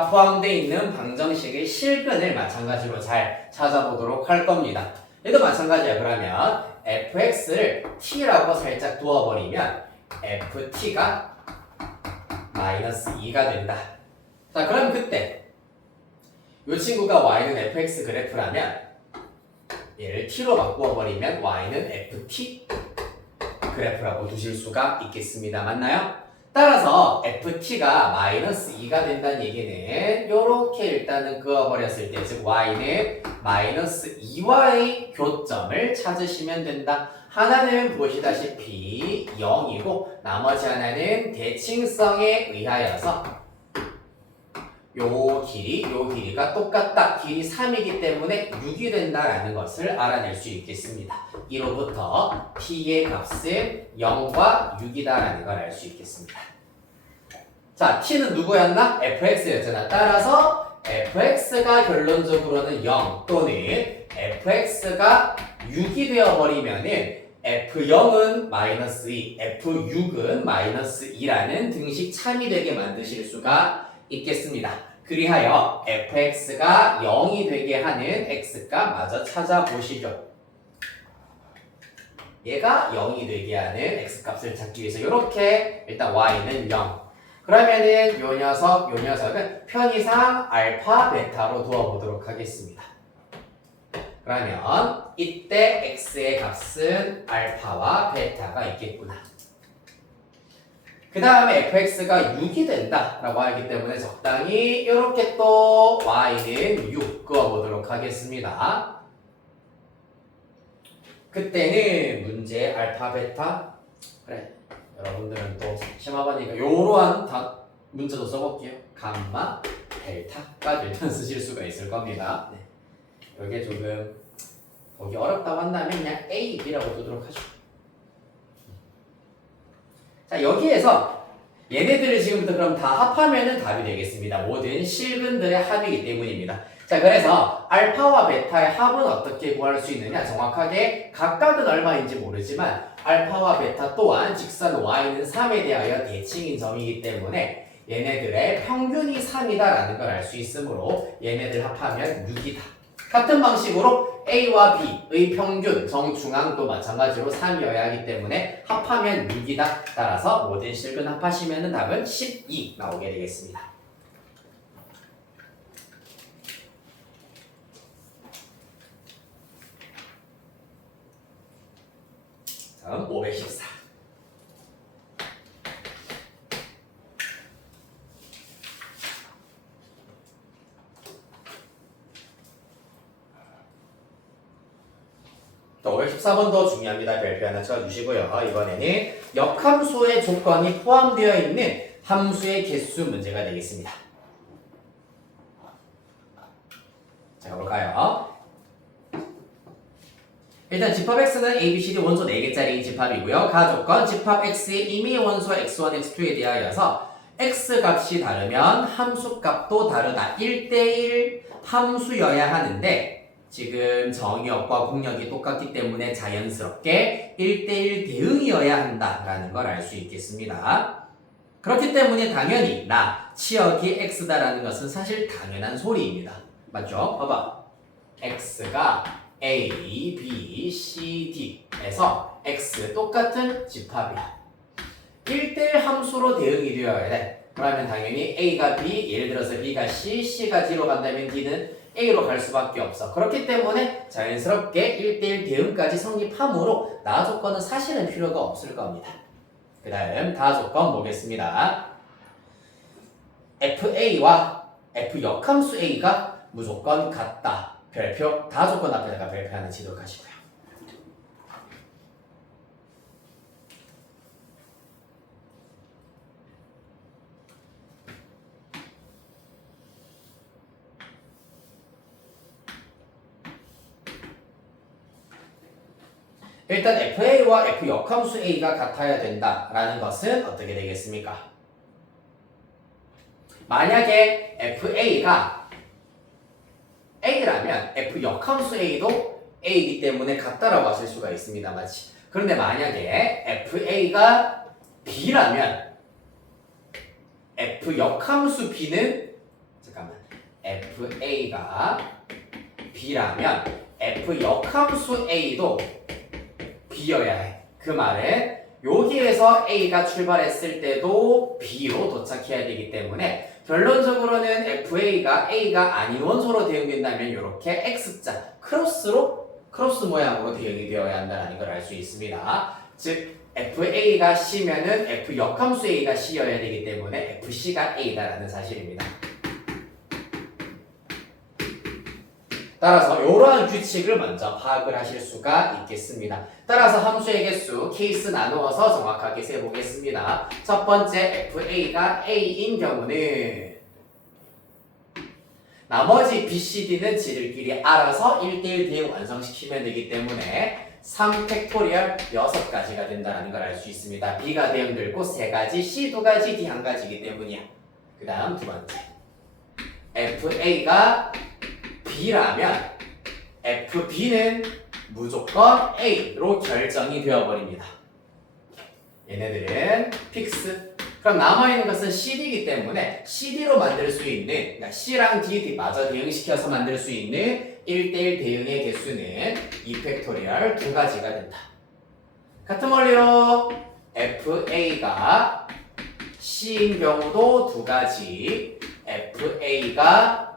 포함되어 있는 방정식의 실근을 마찬가지로 잘 찾아보도록 할 겁니다. 얘도 마찬가지야. 그러면 fx를 t라고 살짝 두어버리면 ft가 마이너스 2가 된다. 자, 그럼 그때 이 친구가 y는 fx 그래프라면 얘를 t로 바꾸어버리면 y는 ft 그래프라고 두실 수가 있겠습니다. 맞나요? 따라서 ft가 마이너스 2가 된다는 얘기는 이렇게 일단은 그어버렸을 때, 즉 y는 마이너스 2와의 교점을 찾으시면 된다. 하나는 보시다시피 0이고 나머지 하나는 대칭성에 의하여서 요 길이가 똑같다. 길이 3이기 때문에 6이 된다라는 것을 알아낼 수 있겠습니다. 이로부터 t의 값은 0과 6이다라는 걸 알 수 있겠습니다. 자, t는 누구였나? fx였잖아. 따라서 fx가 결론적으로는 0 또는 fx가 6이 되어버리면은 f0은 마이너스 2, f6은 마이너스 2라는 등식 참이 되게 만드실 수가 있겠습니다. 그리하여 fx가 0이 되게 하는 x값 마저 찾아보시죠. 얘가 0이 되게 하는 x값을 찾기 위해서 이렇게 일단 y는 0. 그러면은 요 녀석은 편의상 알파, 베타로 두어보도록 하겠습니다. 그러면 이때 x의 값은 알파와 베타가 있겠구나. 그 다음에 fx가 6이 된다라고 하기 때문에 적당히 이렇게 또 y는 6 그어보도록 하겠습니다. 그때는 문제 알파, 베타 그래 여러분들은 또 심화반이니까 요러한 문자도 써볼게요. 감마, 델타까지 일단 쓰실 수가 있을 겁니다. 네. 이게 조금 보기 어렵다고 한다면 그냥 A, B라고 두도록 하죠. 자, 여기에서 얘네들을 지금부터 그럼 다 합하면은 답이 되겠습니다. 모든 실근들의 합이기 때문입니다. 자, 그래서 알파와 베타의 합은 어떻게 구할 수 있느냐? 정확하게 각각은 얼마인지 모르지만 알파와 베타 또한 직선 y는 3에 대하여 대칭인 점이기 때문에 얘네들의 평균이 3이다라는 걸 알 수 있으므로 얘네들 합하면 6이다. 같은 방식으로 A와 B의 평균, 정중앙도 마찬가지로 3이어야 하기 때문에 합하면 6이다. 따라서 모든 실근 합하시면 답은 12 나오게 되겠습니다. 다음 514. 또 514번도 중요합니다. 별표 하나 쳐주시고요. 이번에는 역함수의 조건이 포함되어 있는 함수의 개수 문제가 되겠습니다. 자, 가볼까요? 일단 집합 x는 a, b, c, d 원소 4개짜리 집합이고요. 가조건 집합 x의 임의 원소 x1, x2에 대하여서 x 값이 다르면 함수 값도 다르다. 1대1 함수여야 하는데 지금 정의역과 공역이 똑같기 때문에 자연스럽게 1대1 대응이어야 한다라는 걸 알 수 있겠습니다. 그렇기 때문에 당연히 치역이 x다라는 것은 사실 당연한 소리입니다. 맞죠? 봐봐. x가 a, b, c, d에서 x 똑같은 집합이야. 1대1 함수로 대응이 되어야 돼. 그러면 당연히 a가 b, 예를 들어서 b가 c, c가 d로 간다면 d는 A로 갈 수밖에 없어. 그렇기 때문에 자연스럽게 1대1 대응까지 성립하므로 나 조건은 사실은 필요가 없을 겁니다. 그 다음 다 조건 보겠습니다. FA와 F 역함수 A가 무조건 같다. 별표 다 조건 앞에다가 별표 하나 지도록 하시고요. 일단 FA와 F 역함수 A가 같아야 된다라는 것은 어떻게 되겠습니까? 만약에 FA가 A라면 F 역함수 A도 A이기 때문에 같다라고 하실 수가 있습니다. 마치. 그런데 만약에 FA가 B라면 F 역함수 B는 잠깐만 FA가 B라면 F 역함수 A도 B여야 해. 그 말은 여기에서 A가 출발했을 때도 B로 도착해야 되기 때문에 결론적으로는 FA가 A가 아닌 원소로 대응된다면 이렇게 X자 크로스 모양으로 대응이 되어야 한다는 걸 알 수 있습니다. 즉 FA가 C면은 F 역함수 A가 C여야 되기 때문에 FC가 A다라는 사실입니다. 따라서 이러한 규칙을 먼저 파악을 하실 수가 있겠습니다. 따라서 함수의 개수 케이스 나누어서 정확하게 세보겠습니다. 첫 번째 FA가 A인 경우는 나머지 B, C, D는 지들끼리 알아서 1대1 대응 완성시키면 되기 때문에 3팩토리얼 6가지가 된다는 걸 알 수 있습니다. B가 대응되고 3가지, C 2가지, D 1가지이기 때문이야. 그 다음 두 번째 FA가 B라면 FB는 무조건 A로 결정이 되어버립니다. 얘네들은 픽스. 그럼 남아있는 것은 CD이기 때문에 CD로 만들 수 있는, 그러니까 C랑 D 마저 대응시켜서 만들 수 있는 1대1 대응의 개수는 2팩토리얼 2가지가 된다. 같은 원리로 FA가 C인 경우도 2가지, FA가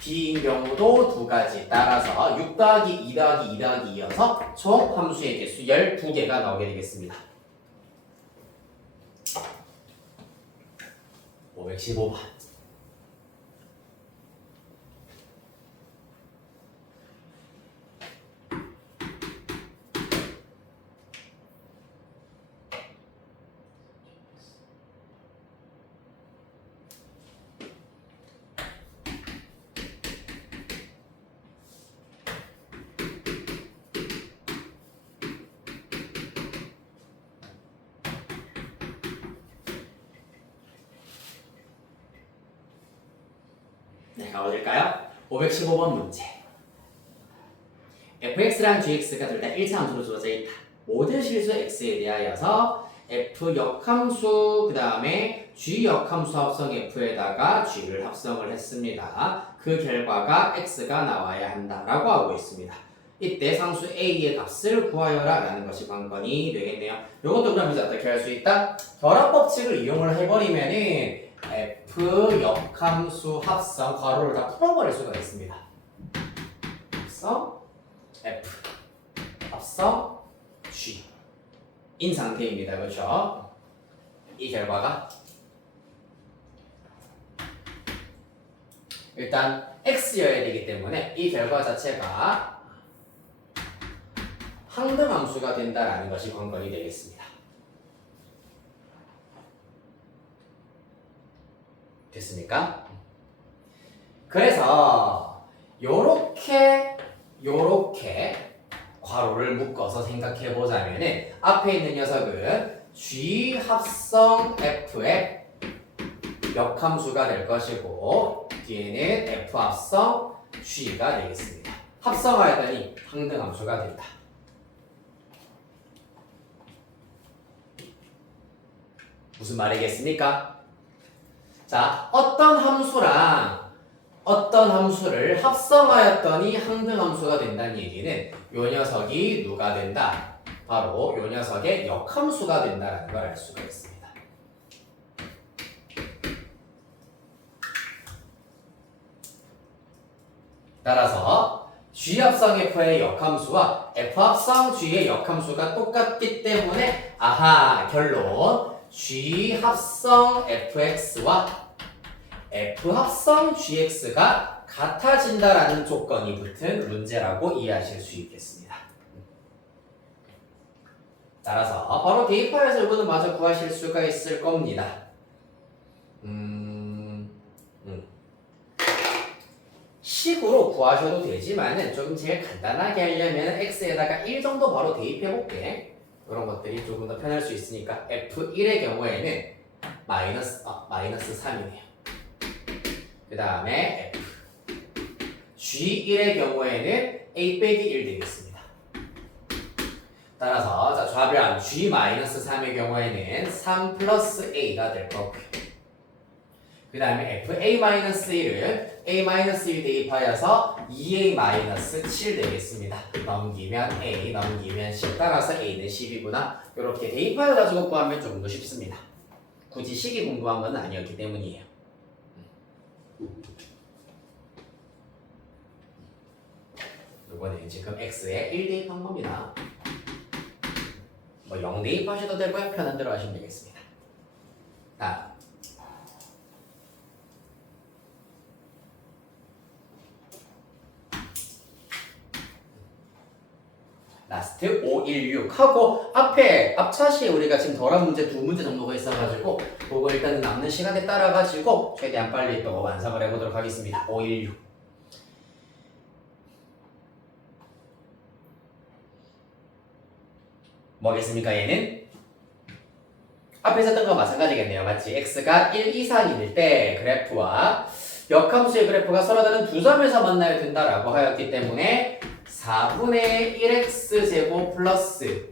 D인 경우도 2가지. 따라서 6 더하기 2 더하기 2 더하기 2여서 총 함수의 개수 12개가 나오게 되겠습니다. 515번. 네, 가보실까요? 515번 문제. fx랑 gx가 둘 다 1차 함수로 주어져 있다. 모든 실수 x에 대하여서 f 역함수 그 다음에 g 역함수 합성 f에다가 g를 합성을 했습니다. 그 결과가 x가 나와야 한다라고 하고 있습니다. 이때 상수 a의 값을 구하여라 라는 것이 관건이 되겠네요. 이것도 그럼 이제 어떻게 할 수 있다? 결합 법칙을 이용을 해버리면은 F 역함수 합성 괄호를 다 풀어버릴 수가 있습니다. 합성 F 합성 G 인 상태입니다. 그렇죠? 이 결과가 일단 X여야 되기 때문에 이 결과 자체가 항등함수가 된다라는 것이 관건이 되겠습니다. 됐습니까? 그래서 요렇게 괄호를 묶어서 생각해 보자면은 앞에 있는 녀석은 G 합성 F의 역함수가 될 것이고 뒤에는 F 합성 G가 되겠습니다. 합성하였더니 항등함수가 된다. 무슨 말이겠습니까? 자, 어떤 함수를 합성하였더니 항등함수가 된다는 얘기는 요 녀석이 누가 된다? 바로 요 녀석의 역함수가 된다는 걸 알 수가 있습니다. 따라서 G 합성 F의 역함수와 F 합성 G의 역함수가 똑같기 때문에 아하 결론 G 합성 fx와 f 합성 gx가 같아진다라는 조건이 붙은 문제라고 이해하실 수 있겠습니다. 따라서 바로 대입하여서 이거는 마저 구하실 수가 있을 겁니다. 식으로 구하셔도 되지만은 조금 제일 간단하게 하려면 x에다가 1 정도 바로 대입해 볼게. 이런 것들이 조금 더 편할 수 있으니까 f1의 경우에는 마이너스 3이네요. 그 다음에 f g1의 경우에는 a 빼기 1 되겠습니다. 따라서 자, 좌변 g-3의 경우에는 3 플러스 a가 될 거고요. 그 다음에 fa-1은 a-1 대입하여서 2a-7 되겠습니다. 넘기면 a, 넘기면 10. 따라서 a는 10이구나. 이렇게 대입하여 가지고 구하면 조금 더 쉽습니다. 굳이 식이 궁금한 건 아니었기 때문이에요. 이거는 지금 x에 1 대입한 겁니다. 뭐 0 대입하셔도 되고요. 편한 대로 하시면 되겠습니다. 다음. 라스트 516 하고 앞차시에 우리가 지금 덜한 문제 2문제 정도가 있어가지고 그거 일단은 남는 시간에 따라가지고 최대한 빨리 또 완성을 해보도록 하겠습니다. 516 뭐겠습니까 얘는? 앞에 있었던 거와 마찬가지겠네요. 맞지? x가 1 이상일 때 그래프와 역함수의 그래프가 서로 다른 두 점에서 만나야 된다라고 하였기 때문에 4분의 1x제곱 플러스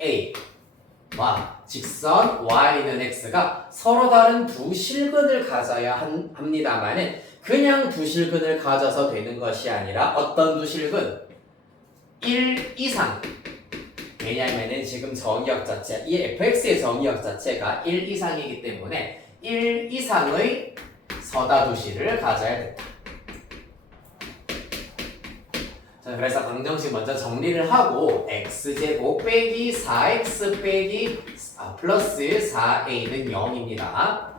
a와 직선 y는 x가 서로 다른 두 실근을 가져야 합니다만은 그냥 두 실근을 가져서 되는 것이 아니라 어떤 두 실근? 1 이상. 왜냐하면은 지금 정의역 자체, 이 fx의 정의역 자체가 1 이상이기 때문에 1 이상의 서다두실을 가져야 된다. 자, 그래서 방정식 먼저 정리를 하고 x제곱 빼기 4x 빼기 플러스 4a는 0입니다.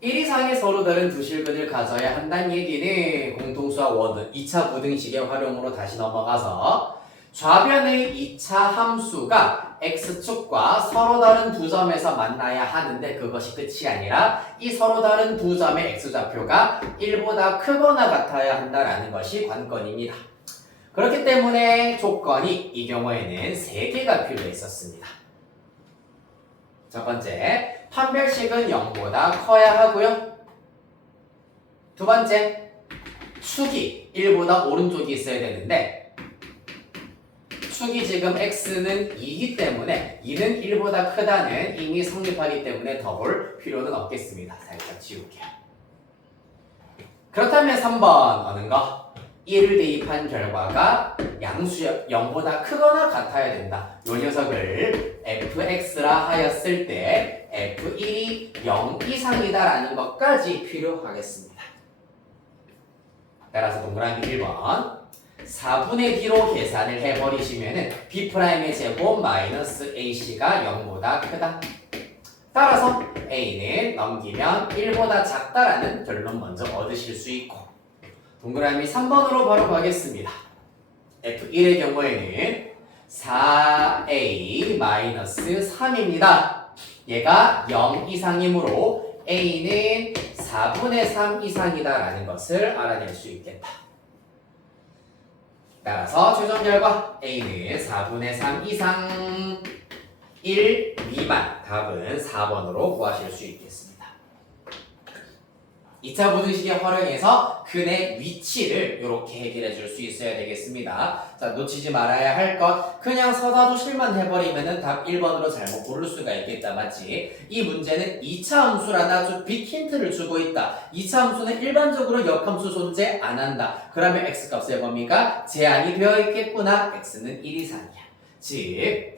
1 이상의 서로 다른 두 실근을 가져야 한다는 얘기는 공통수와 원은 2차 부등식의 활용으로 다시 넘어가서 좌변의 2차 함수가 x축과 서로 다른 두 점에서 만나야 하는데 그것이 끝이 아니라 이 서로 다른 두 점의 x좌표가 1보다 크거나 같아야 한다는 것이 관건입니다. 그렇기 때문에 조건이 이 경우에는 3개가 필요했었습니다. 첫 번째, 판별식은 0보다 커야 하고요. 두 번째, 축이 1보다 오른쪽이 있어야 되는데 축이 지금 x는 2이기 때문에 2는 1보다 크다는 이미 성립하기 때문에 더 볼 필요는 없겠습니다. 살짝 지울게요. 그렇다면 3번 어느 거? 1을 대입한 결과가 양수역 0보다 크거나 같아야 된다. 이 녀석을 fx라 하였을 때 f1이 0 이상이다라는 것까지 필요하겠습니다. 따라서 동그라미 1번 4분의 d로 계산을 해버리시면은 b'의 제곱 마이너스 ac가 0보다 크다. 따라서 a는 넘기면 1보다 작다라는 결론 먼저 얻으실 수 있고 동그라미 3번으로 바로 가겠습니다. f1의 경우에는 4a-3입니다. 얘가 0 이상이므로 a는 4분의 3 이상이다라는 것을 알아낼 수 있겠다. 따라서 최종 결과 a는 4분의 3 이상 1 미만 답은 4번으로 구하실 수 있겠습니다. 2차 부등식의 활용해서 근의 위치를 이렇게 해결해 줄 수 있어야 되겠습니다. 자, 놓치지 말아야 할 것 그냥 서다두실만 해버리면은 답 1번으로 잘못 고를 수가 있겠다. 맞지? 이 문제는 2차 함수라는 아주 빅 힌트를 주고 있다. 2차 함수는 일반적으로 역함수 존재 안 한다. 그러면 x값의 범위가 제한이 되어 있겠구나. x는 1 이상이야. 즉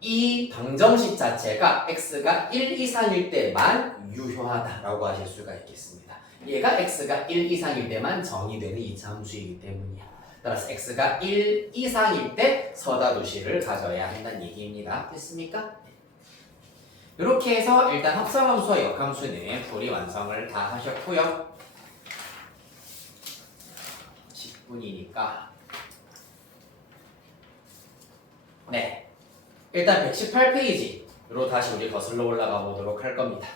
이 방정식 자체가 x가 1 이상일 때만 유효하다라고 하실 수가 있겠습니다. 얘가 x가 1 이상일 때만 정의되는 2차 함수이기 때문이야. 따라서 x가 1 이상일 때 서다두실을 가져야 한다는 얘기입니다. 됐습니까? 이렇게 해서 일단 합성함수와 역함수는 풀이 완성을 다 하셨고요. 뿐이니까 네, 일단 118페이지로 다시 우리 거슬러 올라가 보도록 할 겁니다.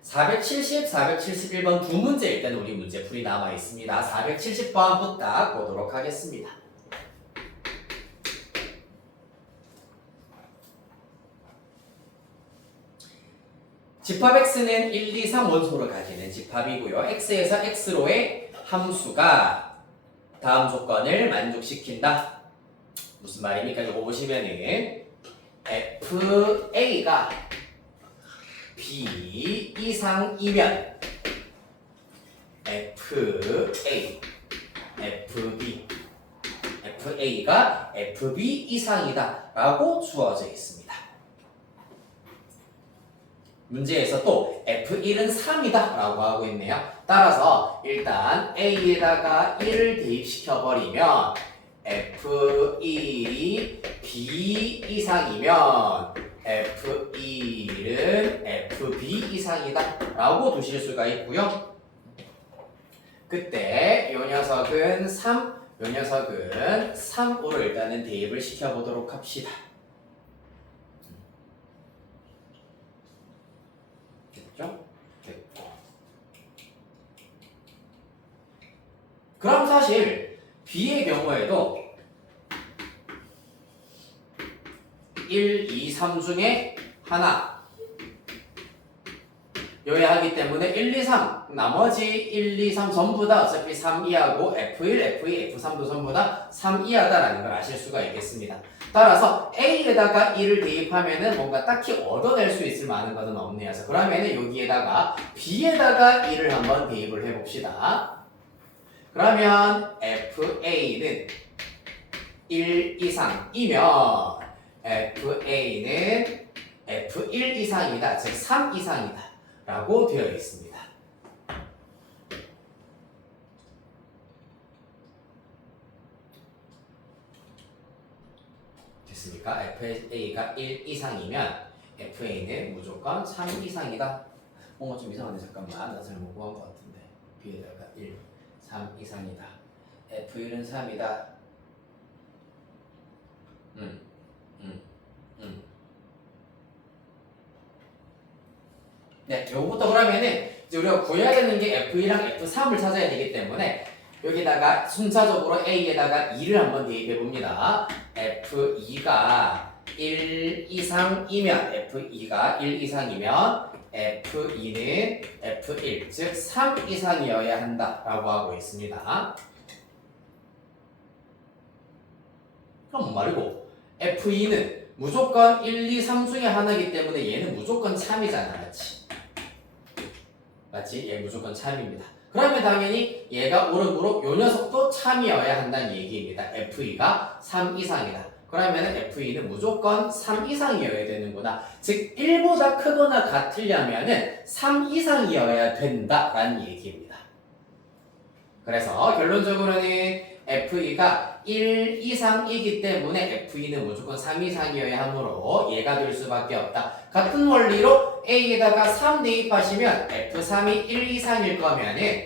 470, 471번 두 문제일 때는 우리 문제풀이 남아 있습니다. 470번 부탁 보도록 하겠습니다. 집합 x는 1, 2, 3 원소를 가지는 집합이고요. x에서 x로의 함수가 다음 조건을 만족시킨다. 무슨 말입니까? 이거 보시면은 fa가 b 이상이면 fa, fb, fa가 fb 이상이다 라고 주어져 있습니다. 문제에서 또 F1은 3이다 라고 하고 있네요. 따라서 일단 A에다가 1을 대입시켜버리면 F1이 B 이상이면 F1은 FB 이상이다 라고 두실 수가 있고요. 그때 요 녀석은 3, 요 녀석은 3으로 일단은 대입을 시켜보도록 합시다. 됐고. 그럼 사실 B의 경우에도 1, 2, 3 중에 하나 여야 하기 때문에 1, 2, 3 나머지 1, 2, 3 전부 다 어차피 3 이하고 F1, F2, F3도 전부 다 3 이하다라는 걸 아실 수가 있겠습니다. 따라서 A에다가 1을 대입하면은 뭔가 딱히 얻어낼 수 있을 만한 것은 없네요. 그러면은 여기에다가 B에다가 1을 한번 대입을 해봅시다. 그러면 FA는 1 이상이면 FA는 F1 이상이다. 즉 3 이상이다. 라고 되어 있습니다. 됐습니까? FA가 1 이상이면 FA는 무조건 3 이상이다. 뭔가 좀 이상한데 잠깐만. 나 잘못 구한 것 같은데. B에다가 1, 3 이상이다. F1은 3이다. 네, 요거부터 그러면은 이제 우리가 구해야 되는 게 F2랑 F3을 찾아야 되기 때문에 여기다가 순차적으로 A에다가 2를 한번 대입해 봅니다. F2가 1 이상이면 F2가 1 이상이면 F2는 F1 즉 3 이상이어야 한다라고 하고 있습니다. 그럼 뭔 말이고 F2는 무조건 1, 2, 3 중에 하나이기 때문에 얘는 무조건 참이잖아, 맞지? 맞지? 얘 무조건 참입니다. 그러면 당연히 얘가 오름으로 요 녀석도 참이어야 한다는 얘기입니다. F2가 3 이상이다. 그러면 F2는 무조건 3 이상이어야 되는구나. 즉 1보다 크거나 같으려면은 3 이상이어야 된다라는 얘기입니다. 그래서 결론적으로는 F2가 1 이상이기 때문에 F2는 무조건 3 이상이어야 하므로 얘가 될 수밖에 없다. 같은 원리로 A에다가 3 대입하시면 F3이 1 이상일 거면은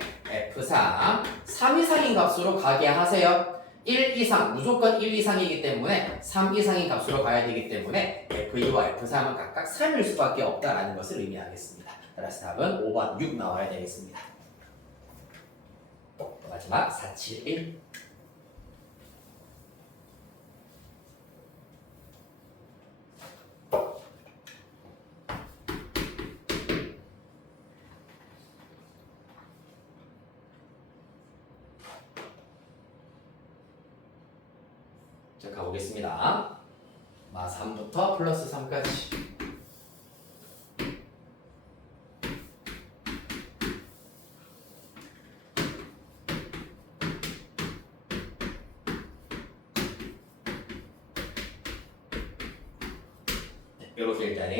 F3, 3 이상인 값으로 가게 하세요. 1 이상, 무조건 1 이상이기 때문에 3 이상인 값으로 가야 되기 때문에 F2와 F3은 각각 3일 수밖에 없다라는 것을 의미하겠습니다. 따라서 답은 5번 6 나와야 되겠습니다. 또 마지막 471. 자, 가보겠습니다. 3부터 플러스 3까지. 이렇게 일단은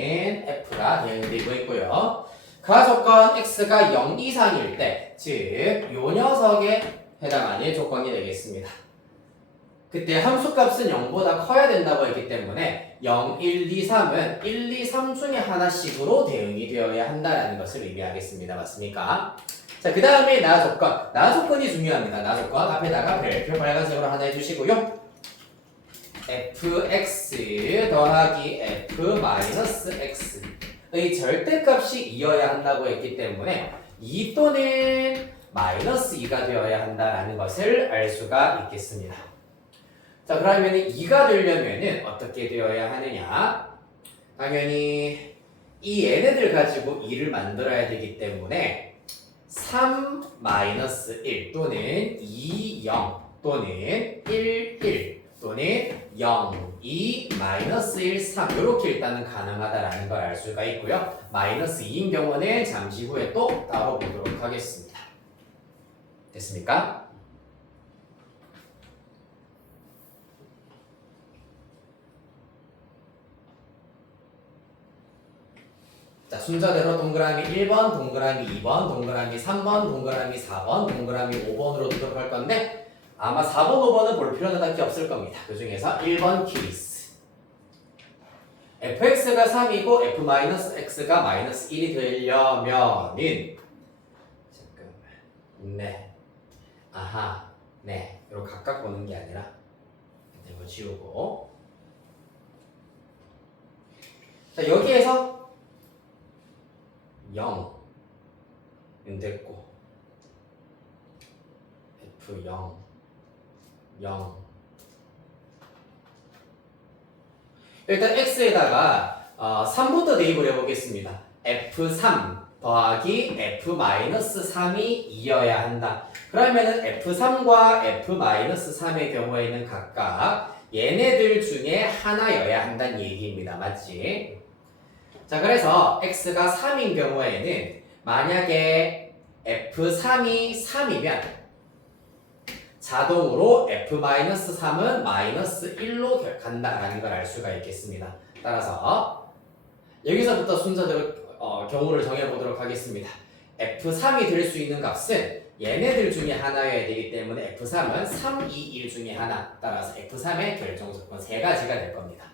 F가 대응되고 있고요. 가조건 X가 0 이상일 때, 즉, 요 녀석에 해당하는 조건이 되겠습니다. 그때 함수값은 0보다 커야 된다고 했기 때문에 0, 1, 2, 3은 1, 2, 3 중에 하나씩으로 대응이 되어야 한다는 것을 의미하겠습니다. 맞습니까? 자, 그 다음에 나 조건. 나 조건이 중요합니다. 나 조건 앞에다가 별표 빨간색으로 하나 해주시고요. fx 더하기 f-x의 절대값이 2여야 한다고 했기 때문에 2 또는 마이너스 2가 되어야 한다라는 것을 알 수가 있겠습니다. 자, 그러면 2가 되려면은 어떻게 되어야 하느냐? 당연히 이 얘네들 가지고 2를 만들어야 되기 때문에 3-1 또는 2, 0 또는 1, 1 또는 0, 2, 마이너스 1, 3 이렇게 일단은 가능하다라는 걸 알 수가 있고요. 마이너스 2인 경우는 잠시 후에 또 따로 보도록 하겠습니다. 됐습니까? 자, 순서대로 동그라미 1번, 동그라미 2번, 동그라미 3번, 동그라미 4번, 동그라미 5번으로 두도록 할 건데 아마 4번, 5번은 볼 필요는 딱히 없을 겁니다. 그 중에서 1번 케이스. fx가 3이고 f-x가 마이너스 1이 되려면은 잠깐만. 네. 아하. 네. 이렇게 각각 보는 게 아니라 이거 지우고 자, 여기에서 0은 됐고 f0 0 일단 x에다가 3부터 대입을 해보겠습니다. f3 더하기 f-3이 2여야 한다. 그러면은 f3과 f-3의 경우에는 각각 얘네들 중에 하나여야 한다는 얘기입니다. 맞지? 자, 그래서 x가 3인 경우에는 만약에 f3이 3이면 자동으로 f-3은 마이너스 1로 간다라는 걸 알 수가 있겠습니다. 따라서 여기서부터 순서대로 경우를 정해보도록 하겠습니다. f3이 될 수 있는 값은 얘네들 중에 하나여야 되기 때문에 f3은 3, 2, 1 중에 하나. 따라서 f3의 결정 조건 3가지가 될 겁니다.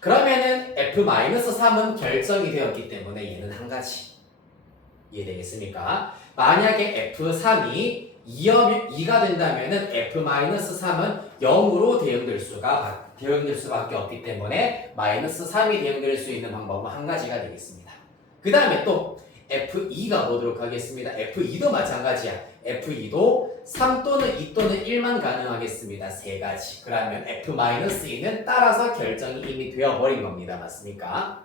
그러면은 f-3은 결정이 되었기 때문에 얘는 한 가지. 이해되겠습니까? 만약에 f3이 2가 된다면은 f-3은 0으로 대응될 수밖에 없기 때문에 마이너스 3이 대응될 수 있는 방법은 한 가지가 되겠습니다. 그 다음에 또 f2가 보도록 하겠습니다. f2도 마찬가지야. f2도 3 또는 2 또는 1만 가능하겠습니다. 3가지. 그러면 f-2는 따라서 결정이 이미 되어버린 겁니다. 맞습니까?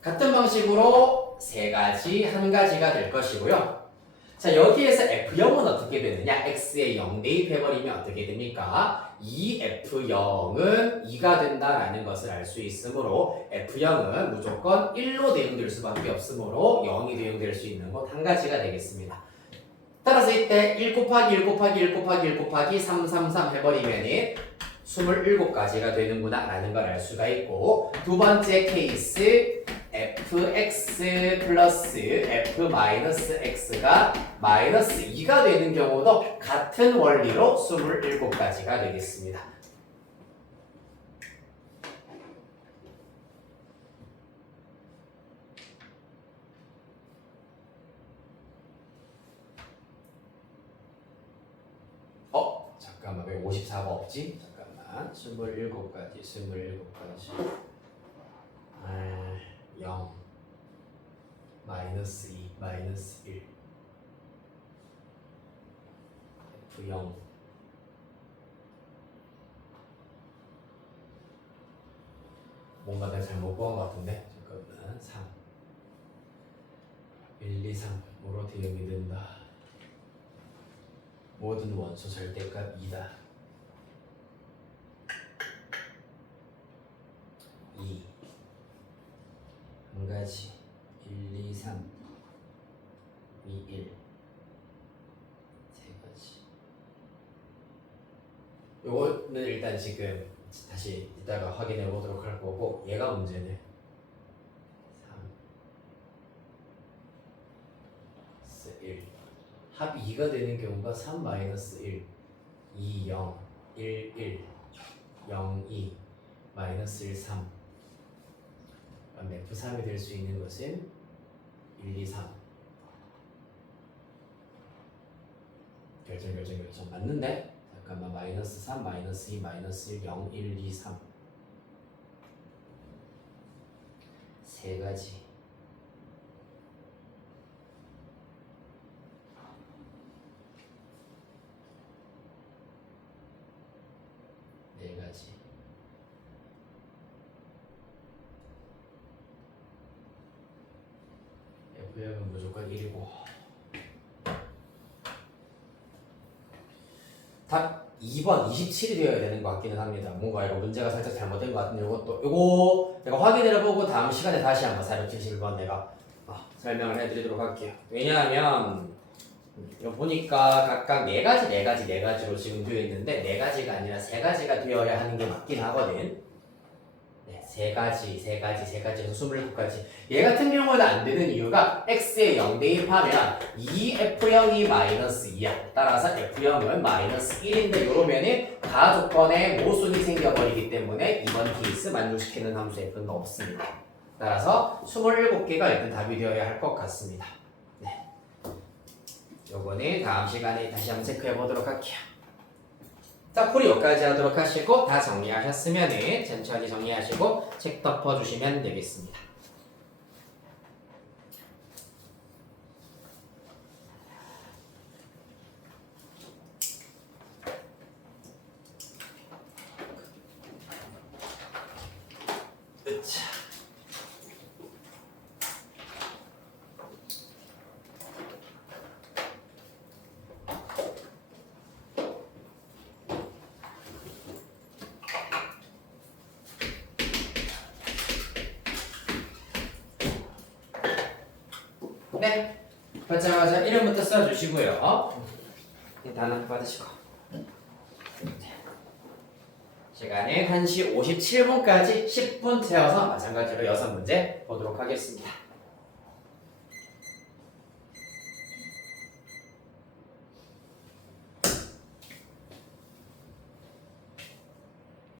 같은 방식으로 3가지, 한 가지가 될 것이고요. 자, 여기에서 f0은 어떻게 되느냐? x에 0 대입해버리면 어떻게 됩니까? 이 f0은 2가 된다라는 것을 알 수 있으므로 f0은 무조건 1로 대응될 수밖에 없으므로 0이 대응될 수 있는 것 한 가지가 되겠습니다. 따라서 이때 1 곱하기 1 곱하기 1 곱하기 1 곱하기 3, 3, 3 해버리면 27가지가 되는구나 라는 걸 알 수가 있고, 두 번째 케이스 fx 플러스 f-x가 마이너스 2가 되는 경우도 같은 원리로 27가지가 되겠습니다. 잠깐만, 왜 54가 없지? 잠깐만, 27가지 0 마이너스 2 마이너스 1 f0 뭔가 내가 잘못 구한 것 같은데 잠깐만 3 1, 2, 3으로 대응이 된다. 모든 원소 절대값 2다. 2 한 가지 1, 2, 3 2, 1 세 가지. 요거는 일단 지금 다시 이따가 확인해 보도록 할 거고, 얘가 문제네. 3 1 합 2가 되는 경우가 3-1 2 0 1 1 0 2 마이너스 1 3 그럼 F3이 될 수 있는 것은 1, 2, 3 결정 맞는데? 잠깐만 마이너스 3, 마이너스 2, 마이너스 1, 0, 1, 2, 3 세 가지 네 가지 F역은 무조건 1이고 답 2번 27이 되어야 되는 것 같기는 합니다. 뭔가 이거 문제가 살짝 잘못된 것 같은데 이거 내가 확인을 해보고 다음 시간에 다시 한번 471번 내가 설명을 해드리도록 할게요. 왜냐하면 이거 보니까 각각 네 가지로 지금 되어 있는데 네 가지가 아니라 세 가지가 되어야 하는 게 맞긴 하거든. 네, 세 가지에서 27가지. 얘 같은 경우는 안 되는 이유가 x에 0 대입하면 2f0이 마이너스 2야. 따라서 f0은 마이너스 1인데 요러면은 가조건에 모순이 생겨버리기 때문에 이번 케이스 만족시키는 함수 f는 없습니다. 따라서 27개가 일단 답이 되어야 할 것 같습니다. 네. 요거는 다음 시간에 다시 한번 체크해 보도록 할게요. 자, 풀이 여기까지 하도록 하시고 다 정리하셨으면 천천히 정리하시고 책 덮어주시면 되겠습니다. 으차. 네, 받자마자 이름부터 써주시고요. 단어 받으시고 시간은 1시 57분까지 10분 채워서 마찬가지로 6문제 보도록 하겠습니다.